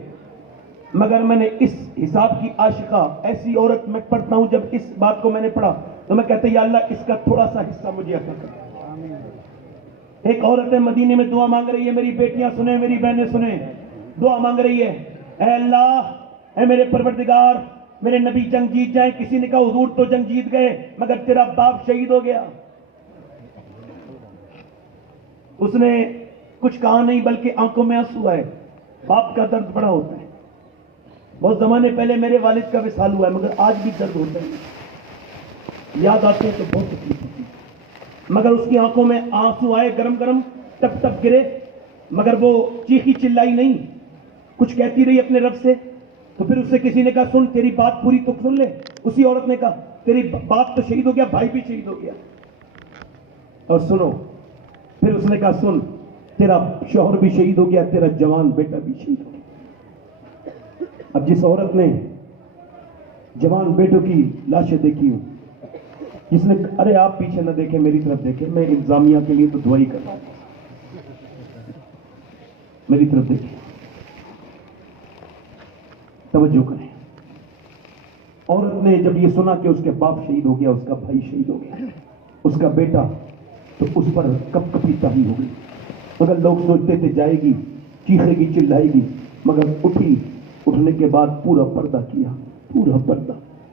مگر میں نے اس حساب کی عاشقہ ایسی عورت میں پڑھتا ہوں, جب اس بات کو میں نے پڑھا تو میں کہتا یا اللہ اس کا تھوڑا سا حصہ مجھے عطا کر. ایک عورت ہے مدینے میں دعا مانگ رہی ہے, میری بیٹیاں سنیں, میری بہنیں سنیں, دعا مانگ رہی ہے, اے اللہ, اے میرے پروردگار, میرے نبی جنگ جیت جائیں. کسی نے کہا حضور تو جنگ جیت گئے مگر تیرا باپ شہید ہو گیا. اس نے کچھ کہا نہیں بلکہ آنکھوں میں آنسو آئے. باپ کا درد بڑا ہوتا ہے. بہت زمانے پہلے میرے والد کا وصال ہوا ہے مگر آج بھی درد ہوتا ہے, یاد آتے ہیں تو بہت تکلیف ہوتی ہے. مگر اس کی آنکھوں میں آنسو آئے, گرم گرم ٹپ ٹپ گرے, مگر وہ چیخی چلائی نہیں, کچھ کہتی رہی اپنے رب سے. تو پھر اس سے کسی نے کہا سن تیری بات پوری تو سن لے. اسی عورت نے کہا تیری باپ تو شہید ہو گیا, بھائی بھی شہید ہو گیا, اور سنو. پھر اس نے کہا سن تیرا شوہر بھی شہید ہو گیا, تیرا جوان بیٹا بھی شہید ہو گیا. اب جس عورت نے جوان بیٹوں کی لاشیں دیکھی ہوں, جس نے ارے آپ پیچھے نہ دیکھیں میری طرف دیکھیں, میں انتظامیہ کے لیے تو دعائی کر رہا ہوں, میری طرف دیکھیں, توجہ کریں. عورت نے جب یہ سنا کہ اس کے باپ شہید ہو گیا, اس کا بھائی شہید ہو گیا, اس کا بیٹا, تو اس پر کپ کپی تاہی ہو گئی. مگر لوگ سوچتے تھے جائے گی, چیخے گی, چلائے گی, مگر اٹھی. اٹھنے کے بعد پورا پردہ کیا, پورا پردہ,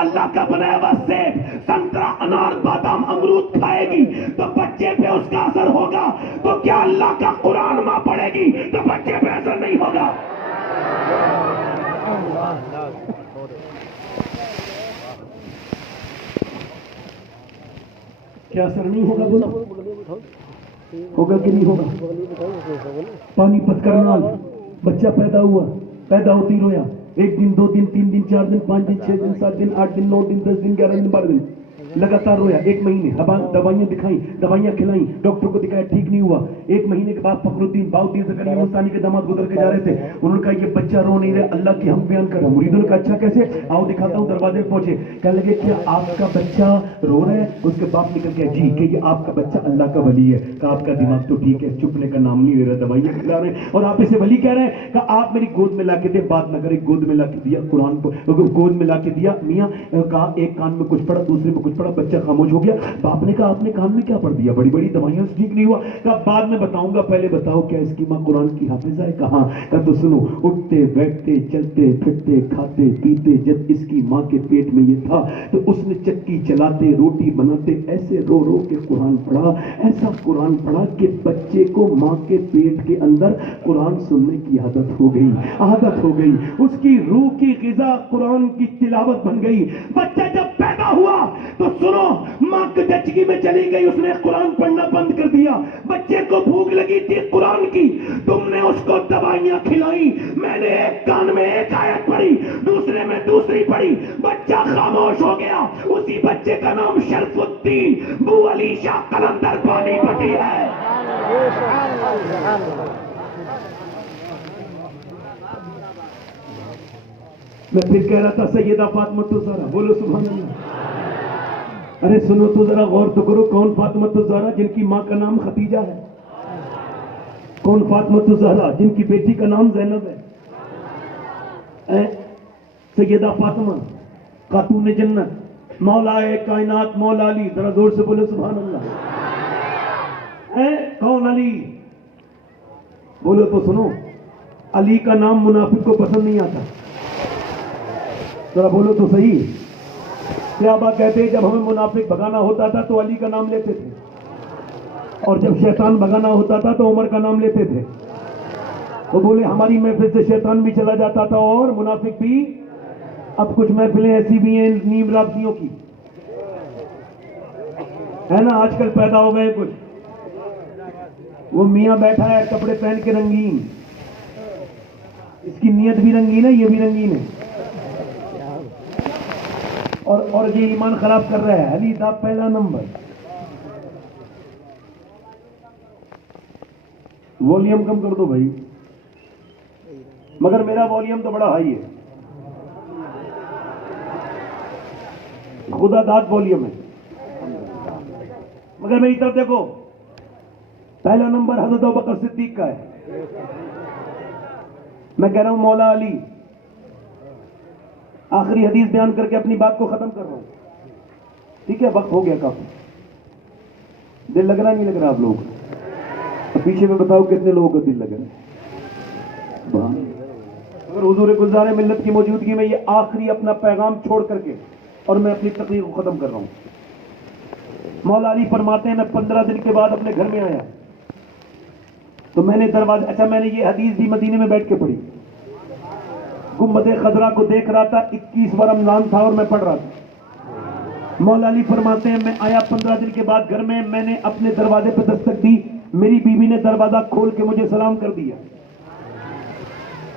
اللہ کا بنایا ہوا سیب سنترا انار بادام امرود کھائے گی تو بچے پہ اس کا اثر ہوگا، تو کیا اللہ کا قرآن ماں پڑھے گی تو بچے پہ اثر نہیں ہوگا؟ کیا اثر نہیں ہوگا؟ بولو ہوگا کہ نہیں ہوگا؟ پانی پت کرنال بچہ پیدا ہوا، پیدا ہوتی رویا، 1 دن 2 دن 3 دن 4 دن 5 دن 6 دن 7 دن 8 دن 9 دن 10 دن 11 دن 12 دن لگاتار رویا، 1 مہینے دوائیاں دکھائیں، دوائیاں کھلائیں، ڈاکٹر کو دکھایا، ٹھیک نہیں ہوا۔ 1 مہینے کے بعد فخر الدین باؤدین زکریا مستانی کے داماد گزر کے جا رہے تھے، انہوں نے کہا یہ بچہ رو نہیں رہا، اللہ کی ہم بیان کر رہا۔ مریدوں نے کہا اچھا کیسے؟ آؤ دکھاتا ہوں۔ دروازے پہنچے، کہنے لگے کیا آپ کا بچہ رو رہا ہے؟ اس کے باپ نکل گیا جی، کہ یہ آپ کا بچہ اللہ کا ولی ہے۔ کہا آپ کا دماغ تو ٹھیک ہے، چپنے کا نام نہیں لے رہا، دوائیاں کھلا رہے ہیں اور آپ اسے ولی کہہ رہے ہیں۔ کہا آپ میری گود میں لا کے دے، بات نہ کرے، گود میں لا کے دیا، قرآن کو گود میں لا کے دیا میاں، کہا ایک کان میں کچھ پڑھا دوسرے میں کچھ پڑھا، بچہ خاموش ہو گیا۔ باپ نے کہا آپ نے کان میں کیا پڑھ دیا؟ بڑی بڑی دوائیاں سے ٹھیک نہیں ہوا۔ کہا بعد میں بتاؤں گا، پہلے بتاؤ کیا اس کی ماں قرآن کی حافظہ ہے؟ کہاں؟ کہا تو سنو، اٹھتے بیٹھتے چلتے پھرتے کھاتے پیتے جب اس کی ماں کے پیٹ میں یہ تھا تو اس نے چکی چلاتے روٹی بناتے ایسے رو رو کے قرآن پڑھا، ایسا قرآن پڑھا کہ بچے کو ماں کے پیٹ کے اندر قرآن سننے کی عادت ہو گئی، عادت ہو گئی، اس کی روح کی غذا قرآن کی تلاوت بن گئی۔ بچہ جب پیدا ہوا تو سنو، ماں کی دچکی میں چلی گئی، اس نے قرآن پڑھنا بند کر دیا۔ بچے کو بھوک لگی تھی قرآن کی، تم نے اس کو دوائیاں کھلائیں، میں نے ایک کان میں ایک آیت پڑھی، دوسرے میں دوسری پڑھی، بچہ خاموش ہو گیا۔ اسی بچے کا نام شرف الدین بو علی شاہ قلندر پانی پٹی ہے۔ میں پھر کہہ رہا تھا سیدہ فاطمہ الزہرا، بولو سبحان اللہ۔ ارے سنو تو ذرا غور تو کرو، کون فاطمہ الزہرا جن کی ماں کا نام ختیجہ ہے؟ کون فاطمہ الزہرا جن کی بیٹی کا نام زینب ہے؟ سیدہ فاطمہ خاتون جنت، مولا کائنات مولا علی، ذرا زور سے بولو سبحان اللہ۔ کون علی؟ بولو تو سنو، علی کا نام منافق کو پسند نہیں آتا، ذرا بولو تو صحیح۔ صحابہ کہتے جب ہمیں منافق بھگانا ہوتا تھا تو علی کا نام لیتے تھے، اور جب شیطان بھگانا ہوتا تھا تو عمر کا نام لیتے تھے۔ وہ بولے ہماری محفل سے شیطان بھی چلا جاتا تھا اور منافق بھی۔ اب کچھ محفلیں ایسی بھی ہیں نیم رابطیوں کی، ہے نا، آج کل پیدا ہو گئے کچھ۔ وہ میاں بیٹھا ہے کپڑے پہن کے رنگین، اس کی نیت بھی رنگین ہے، یہ بھی رنگین ہے، اور یہ ایمان خراب کر رہا ہے۔ علی صاحب پہلا نمبر۔ والیوم کم کر دو بھائی، مگر میرا والیوم تو بڑا ہائی ہے، خدا داد والیوم ہے، مگر میری طرف دیکھو، پہلا نمبر حضرت ابوبکر صدیق کا ہے۔ میں کہہ رہا ہوں مولا علی، آخری حدیث بیان کر کے اپنی بات کو ختم کر رہا ہوں، ٹھیک ہے؟ وقت ہو گیا کافی، دل لگ رہا نہیں لگ رہا آپ لوگ؟ پیچھے میں بتاؤ کتنے لوگوں کا دل لگ رہا ہے؟ اگر حضور گلزار ملت کی موجودگی میں یہ آخری اپنا پیغام چھوڑ کر کے اور میں اپنی تقریر کو ختم کر رہا ہوں۔ مولا علی فرماتے ہیں میں 15 دن کے بعد اپنے گھر میں آیا تو میں نے دروازہ، اچھا میں نے یہ حدیث بھی مدینے میں بیٹھ کے پڑھی، گنبد خضرا کو دیکھ رہا تھا، 21واں رمضان تھا اور میں پڑھ رہا تھا۔ مولا علی فرماتے ہیں میں آیا 15 دن کے بعد گھر میں، میں نے اپنے دروازے پہ دستک دی، میری بیوی نے دروازہ کھول کے مجھے سلام کر دیا۔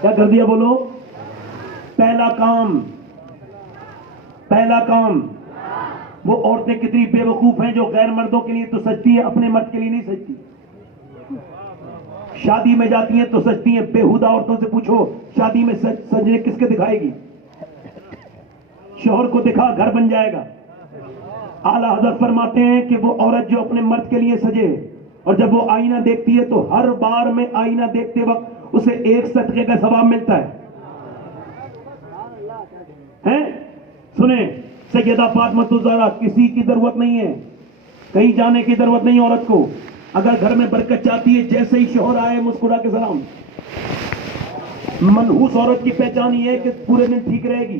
کیا کر دیا بولو؟ پہلا کام، وہ عورتیں کتنی بے وقوف ہیں جو غیر مردوں کے لیے تو سجتی ہیں، اپنے مرد کے لیے نہیں سجتی۔ شادی میں جاتی ہیں تو سجتی ہیں، بےہودہ عورتوں سے پوچھو شادی میں سجنے کس کے دکھائے گی؟ شوہر کو دکھا گھر بن جائے گا۔ اعلیٰ حضرت فرماتے ہیں کہ وہ عورت جو اپنے مرد کے لیے سجے اور جب وہ آئینہ دیکھتی ہے تو ہر بار میں آئینہ دیکھتے وقت اسے 1 صدقے کا ثواب ملتا ہے۔ سنیں، سیدہ فاطمہ الزہرا، کسی کی ضرورت نہیں ہے، کہیں جانے کی ضرورت نہیں عورت کو، اگر گھر میں برکت چاہتی ہے جیسے ہی شوہر آئے مسکرا کے سلام۔ منحوس عورت کی پہچان یہ ہے کہ پورے دن ٹھیک رہے گی،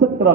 17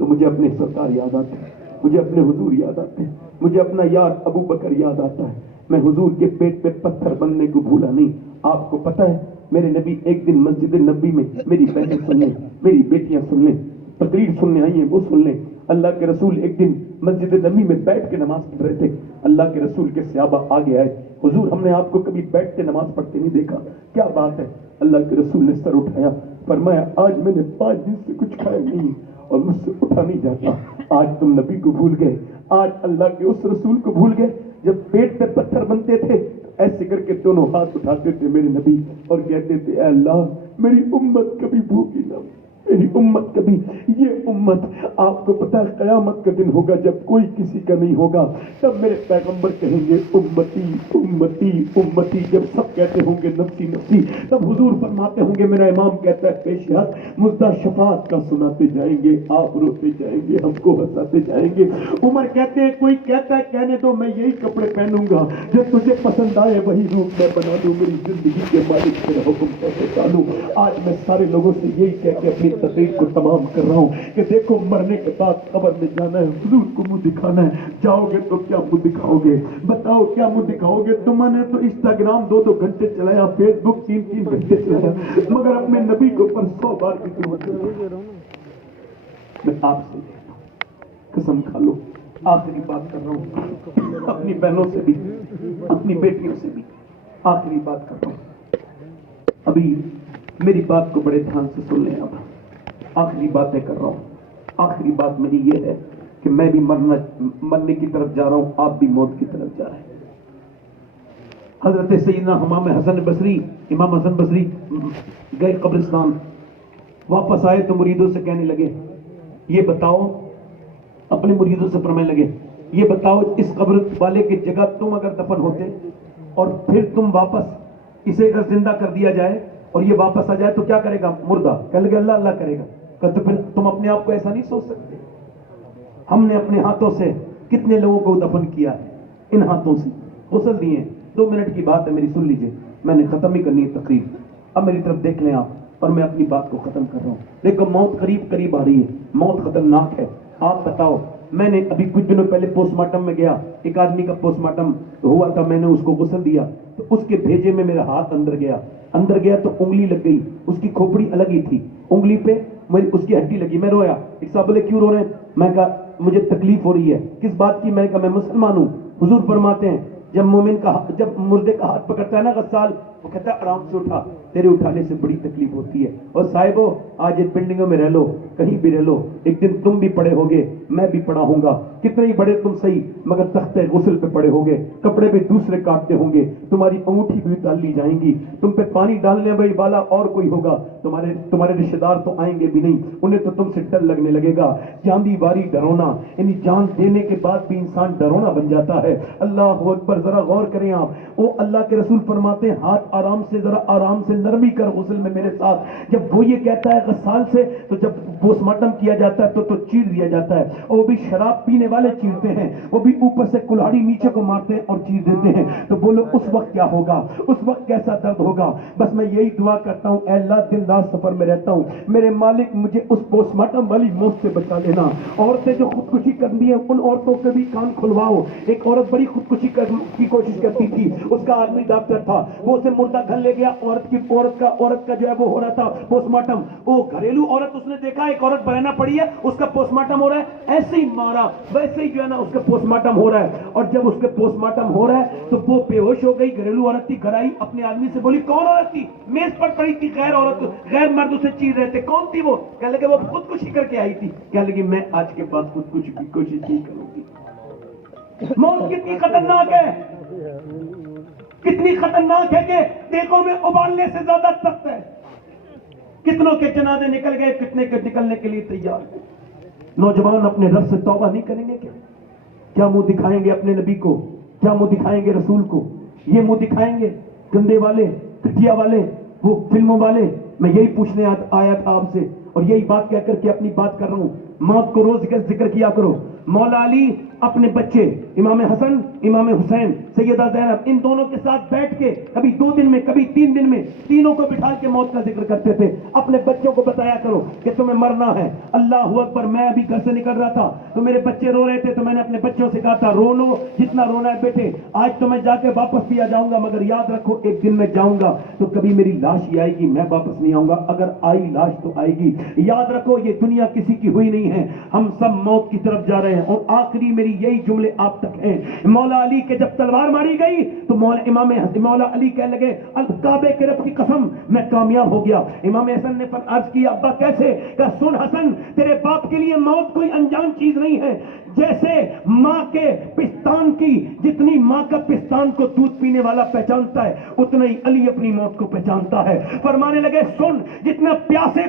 تو مجھے اپنے سرکار یاد آتے ہیں, مجھے اپنے حضور یاد آتے ہیں, مجھے اپنا یار ابو بکر یاد آتا ہے. میں حضور کے پیٹ پہ پتھر بننے کو بھولا نہیں. آپ کو پتہ ہے میرے نبی ایک دن مسجد نبی میں, میری بہنیں سن لیں, میری بیٹیاں سن لیں, تقریر سننے آئی ہیں وہ سن لیں, اللہ کے رسول ایک دن مسجد نبی میں بیٹھ کے نماز پڑھ رہے تھے. اللہ کے رسول کے صحابہ آگے آئے, حضور ہم نے آپ کو کبھی بیٹھ کے نماز پڑھتے نہیں دیکھا, کیا بات ہے؟ اللہ کے رسول نے سر اٹھایا, فرمایا آج میں نے 5 دن سے کچھ کھایا نہیں اور مجھ سے اٹھا نہیں جاتا. آج تم نبی کو بھول گئے, آج اللہ کے اس رسول کو بھول گئے. جب پیٹ پہ پتھر بنتے تھے ایسے کر کے دونوں ہاتھ اٹھاتے تھے میرے نبی اور کہتے تھے اے اللہ میری امت کبھی بھوکی نہ, میری امت کبھی. یہ امت آپ کو پتا ہے قیامت کا دن ہوگا جب کوئی کسی کا نہیں ہوگا, تب میرے پیغمبر کہیں گے امتی امتی امتی. جب سب کہتے ہوں گے نفسی نفسی, تب حضور فرماتے ہوں گے میرا امام کہتا ہے پیش حق مزدہ شفاعت کا سناتے جائیں گے, آپ روتے جائیں گے, ہم کو ہنساتے جائیں گے. عمر کہتے ہیں کوئی کہتا ہے کہنے دو میں یہی کپڑے پہنوں گا جو تجھے پسند آئے وہی روپ میں بنا دوں, میری زندگی کے مالک تیرا حکم کیسے ڈالوں. آج میں سارے لوگوں سے یہی کہہ کے اپنی تقریر کو تمام کر رہا ہوں کہ دیکھو مرنے کے بعد قبر میں جانا ہے, حضور کو منہ دکھانا ہے. جاؤ گے تو کیا منہ دکھاؤ گے؟ بتاؤ کیا منہ دکھاؤ گے؟ تم نے تو انسٹاگرام 2-2 گھنٹے چلایا, فیس بک 3-3 گھنٹے چلایا, مگر اپنے نبی کو پر 100 بار کی قیمت. میں آپ سے کہتا ہوں قسم کھا لو, آخری بات کر رہا ہوں, اپنی بہنوں سے بھی اپنی بیٹیوں سے بھی آخری بات کر رہا ہوں. ابھی میری بات کو بڑے دھیان سے سن لیں. اب آخری باتیں کر رہا ہوں. آخری بات میری یہ ہے کہ میں بھی مرنے کی طرف جا رہا ہوں, آپ بھی موت کی طرف جا رہے ہیں. حضرت سیدنا امام حسن بصری گئے قبرستان, واپس آئے تو مریدوں سے کہنے لگے یہ بتاؤ, اپنے مریدوں سے فرمانے لگے یہ بتاؤ اس قبر والے کی جگہ تم اگر دفن ہوتے اور پھر تم واپس اسے اگر زندہ کر دیا جائے اور یہ واپس آ جائے تو کیا کرے گا؟ مردہ. کہنے لگے اللہ اللہ کرے گا. تو پھر تم اپنے آپ کو ایسا نہیں سوچ سکتے؟ ہم نے اپنے ہاتھوں سے کتنے لوگوں کو دفن کیا ہے, ان ہاتھوں سے غسل دیے. 2 منٹ کی بات ہے میری, سن لیجئے, میں نے ختم ہی کرنی ہے تقریر. اب میری طرف دیکھ لیں آپ, اور میں اپنی بات کو ختم کر رہا ہوں. دیکھو موت قریب آ رہی ہے, موت خطرناک ہے. آپ بتاؤ, میں نے ابھی کچھ دنوں پہلے پوسٹ مارٹم میں گیا, ایک آدمی کا پوسٹ مارٹم ہوا تھا, میں نے اس کو غسل دیا تو اس کے بھیجے میں میرا ہاتھ اندر گیا تو انگلی لگ گئی, اس کی کھوپڑی الگ ہی تھی, انگلی پہ اس کی ہڈی لگی. میں رویا. ایک صاحب بولے کیوں رو رہے ہیں؟ میں کہا مجھے تکلیف ہو رہی ہے. کس بات کی؟ میں نے کہا میں مسلمان ہوں. حضور فرماتے ہیں جب مردے کا ہاتھ پکڑتا ہے نا غسال, وہ کہتا ہے آرام سے اٹھا, تیرے اٹھانے سے بڑی تکلیف ہوتی ہے. اور صاحبو آج ان بلڈنگوں میں رہ لو, کہیں بھی رہ لو, ایک دن تم بھی پڑے ہوگے, میں بھی پڑا ہوں گا. کتنے ہی بڑے تم صحیح, مگر تختے غسل پہ پڑے ہوگے, کپڑے بھی دوسرے کاٹتے ہوں گے, تمہاری انگوٹھی بھی ڈال لی جائیں گی, تم پہ پانی ڈالنے والا اور کوئی ہوگا, تمہارے رشتے دار تو آئیں گے بھی نہیں, انہیں تو تم سے ڈر لگنے لگے گا. جاندی باری ڈرونا, یعنی جان دینے کے بعد بھی انسان ڈرونا بن جاتا ہے. اللہ اکبر, ذرا غور کریں آپ. وہ اللہ کے رسول فرماتے ہیں ہاتھ آرام سے, ذرا آرام سے نرمی کر غسل میں میرے ساتھ. جب وہ یہ کہتا ہے غسال سے, تو جب پوسٹ مارٹم کیا جاتا ہے تو چیر دیا جاتا ہے, اور وہ بھی شراب پینے والے چیرتے ہیں, وہ بھی اوپر سے کلہاڑی نیچے کو مارتے ہیں اور چیر دیتے ہیں. تو بولو اس وقت کیا ہوگا, اس وقت کیسا درد ہوگا. بس میں یہی دعا کرتا ہوں, اے اللہ دن رات سفر میں رہتا ہوں, میرے مالک مجھے اس پوسٹ مارٹم والی موت سے بچا لینا. عورتیں جو خودکشی کرتی ہیں ان عورتوں کے بھی کان کھلواؤ. ایک عورت بڑی خودکشی کی کوشش کرتی تھی, اس کا آدمی ڈاکٹر تھا, وہ اسے مردہ گھر لے گیا. عورت کا جو ہے وہ ہو رہا تھا پوسٹ مارٹم. وہ گھریلو عورت, اس نے دیکھا ایک عورت بہنا پڑی ہے, اس کا پوسٹ مارٹم ہو رہا ہے, ایسے ہی مارا ویسے ہی جو ہے نا اس کا پوسٹ مارٹم ہو رہا ہے. اور جب اس کے پوسٹ مارٹم ہو رہا ہے تو وہ بے ہوش ہو گئی. گھریلو عورت تھی, گھر آئی, اپنے آدمی سے بولی کون عورت تھی؟ میز پر پڑی تھی غیر مرد اسے چیر رہے تھے, کون تھی وہ؟ کہنے لگے وہ خودکشی کر کے آئی تھی. کہنے لگی میں آج کے بعد خودکشی کی کوشش نہیں کروں گی. موت کتنی خطرناک ہے, کتنی خطرناک ہے کہ دیکھو میں ابالنے سے زیادہ سخت ہے. کتنوں کے جنازے نکل گئے, کتنے کے نکلنے کے لیے تیار ہیں. نوجوان اپنے رب سے توبہ نہیں کریں گے کیا منہ دکھائیں گے اپنے نبی کو؟ کیا منہ دکھائیں گے رسول کو؟ یہ منہ دکھائیں گے گندے والے, کٹیا والے, وہ فلموں والے. میں یہی پوچھنے آیا تھا آپ سے, اور یہی بات کہہ کر کے اپنی بات کر رہا ہوں. موت کو روز ذکر کیا کرو. مولا علی اپنے بچے امام حسن امام حسین سیدہ زینب ان دونوں کے ساتھ بیٹھ کے کبھی 2 دن میں کبھی 3 دن میں تینوں کو بٹھا کے موت کا ذکر کرتے تھے. اپنے بچوں کو بتایا کرو کہ تمہیں مرنا ہے. اللہ اکبر. میں ابھی گھر سے نکل رہا تھا تو میرے بچے رو رہے تھے تو میں نے اپنے بچوں سے کہا تھا رو لو جتنا رونا ہے بیٹے, آج تو میں جا کے واپس بھی آ جاؤں گا مگر یاد رکھو ایک دن میں جاؤں گا تو کبھی میری لاش ہی آئے گی, میں واپس نہیں آؤں گا. اگر آئی لاش تو آئے گی. یاد رکھو یہ دنیا کسی کی ہوئی نہیں ہے, ہم سب موت کی طرف جا رہے ہیں. اور آخری میری یہی جملے آپ تک ہیں. مولا علی کے جب تلوار ماری گئی تو مولا علی کہنے لگے کعبے کے رب کی قسم میں کامیاب ہو گیا. امام حسن نے عرض کیا ابا کیسے؟ کہ سن حسن تیرے باپ کے لیے موت کوئی انجان چیز نہیں ہے. جیسے ماں کے پستان کی جتنی ماں کا پستان کو دودھ پینے والا پہچانتا ہے اتنا ہی علی اپنی موت کو پہچانتا ہے. فرمانے لگے سن جتنا پیاسے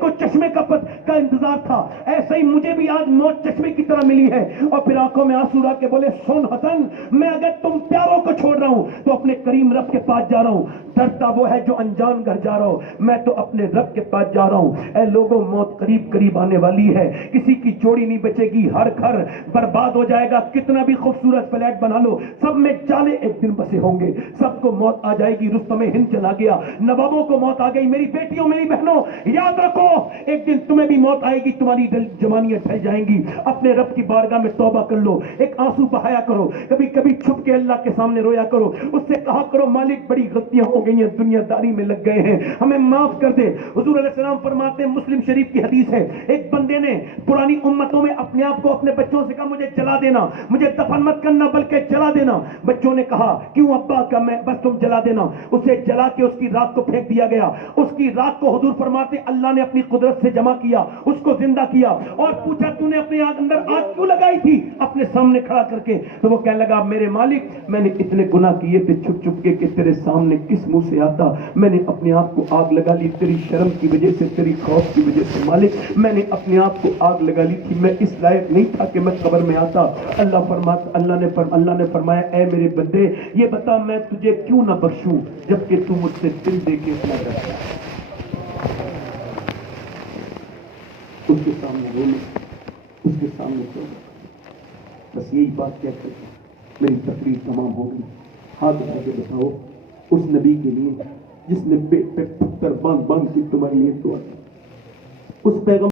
کو چشمے کا انتظار تھا ایسا ہی مجھے بھی آج موت چشمے کی طرح ملی ہے. اور پھر آنکھوں میں آنسو لا کے بولے سن حسن میں اگر تم پیاروں کو چھوڑ رہا ہوں تو اپنے کریم رب کے پاس جا رہا ہوں. ڈرتا وہ ہے جو انجان گھر جا رہا ہو, میں تو اپنے رب کے پاس جا رہا ہوں. اے لوگوں موت قریب قریب آنے والی ہے, کسی کی جوڑی نہیں بچے گی, ہر گھر برباد ہو جائے گا. کتنا بھی خوبصورت فلیٹ بنا لو سب میں جالے ایک دن بسے ہوں گے, سب کو موت آ جائے گی. رستم ہند چلا گیا, نوابوں کو موت آ گئی. میری بیٹیوں میری بہنوں یاد رکھو ایک دن تمہیں بھی موت آئے گی, تمہاری جوانیاں ڈھل جائیں گی. اپنے رب کی بارگاہ میں توبہ کر لو, ایک آنسو بہایا کرو, کبھی کبھی چھپ کے اللہ کے سامنے رویا کرو, اس سے کہا کرو مالک بڑی غلطیاں ہو گئی ہیں, دنیا داری میں لگ گئے ہیں, ہمیں معاف کر دے. حضور علیہ السلام فرماتے ہیں مسلم شریف کی حدیث ہے ایک بندے نے پرانی امتوں میں اپنے آپ کو اپنے بچوں سے کہا مجھے جلا دینا, مجھے دفن مت کرنا بلکہ جلا دینا. بچوں نے کہا کیوں ابا؟ کا میں بس تم جلا دینا. اسے جلا کے اس کی راکھ کو پھینک دیا گیا. اس کی راکھ کو حضور فرماتے اللہ نے اپنی قدرت سے جمع کیا, اس کو زندہ کیا اور پوچھا تو نے اپنے اندر آگ کیوں لگائی تھی اپنے سامنے کھڑا کر کے؟ تو وہ کہنے لگا میرے مالک میں نے اتنے گناہ کیے تھے چھپ چھپ کے کہ تیرے سامنے کس منہ سے آتا, میں نے اپنے آپ کو آگ لگا لی تیری شرم کی وجہ سے, تیری خوف کی وجہ سے. مالک میں نے اپنے آپ کو آگ لگا لی تھی, میں اس لائق نہیں تھا کہ میں قبر میں آتا. اللہ نے فرمایا اے میرے بندے یہ بتا میں تجھے کیوں نہ بخشوں جبکہ تو مجھ سے دل دے کے اپنا کرتا. اس کے سامنے بولو, اس کے سامنے بولو. بس یہی بات کہتے ہیں میری تقریر تمام ہو گئی. ہاتھ اٹھا کے بتاؤ اس نبی کے لیے جس نے پہ پتھر باندھ باندھ کے تمہارے لیے دعا کی, اس پیغمبر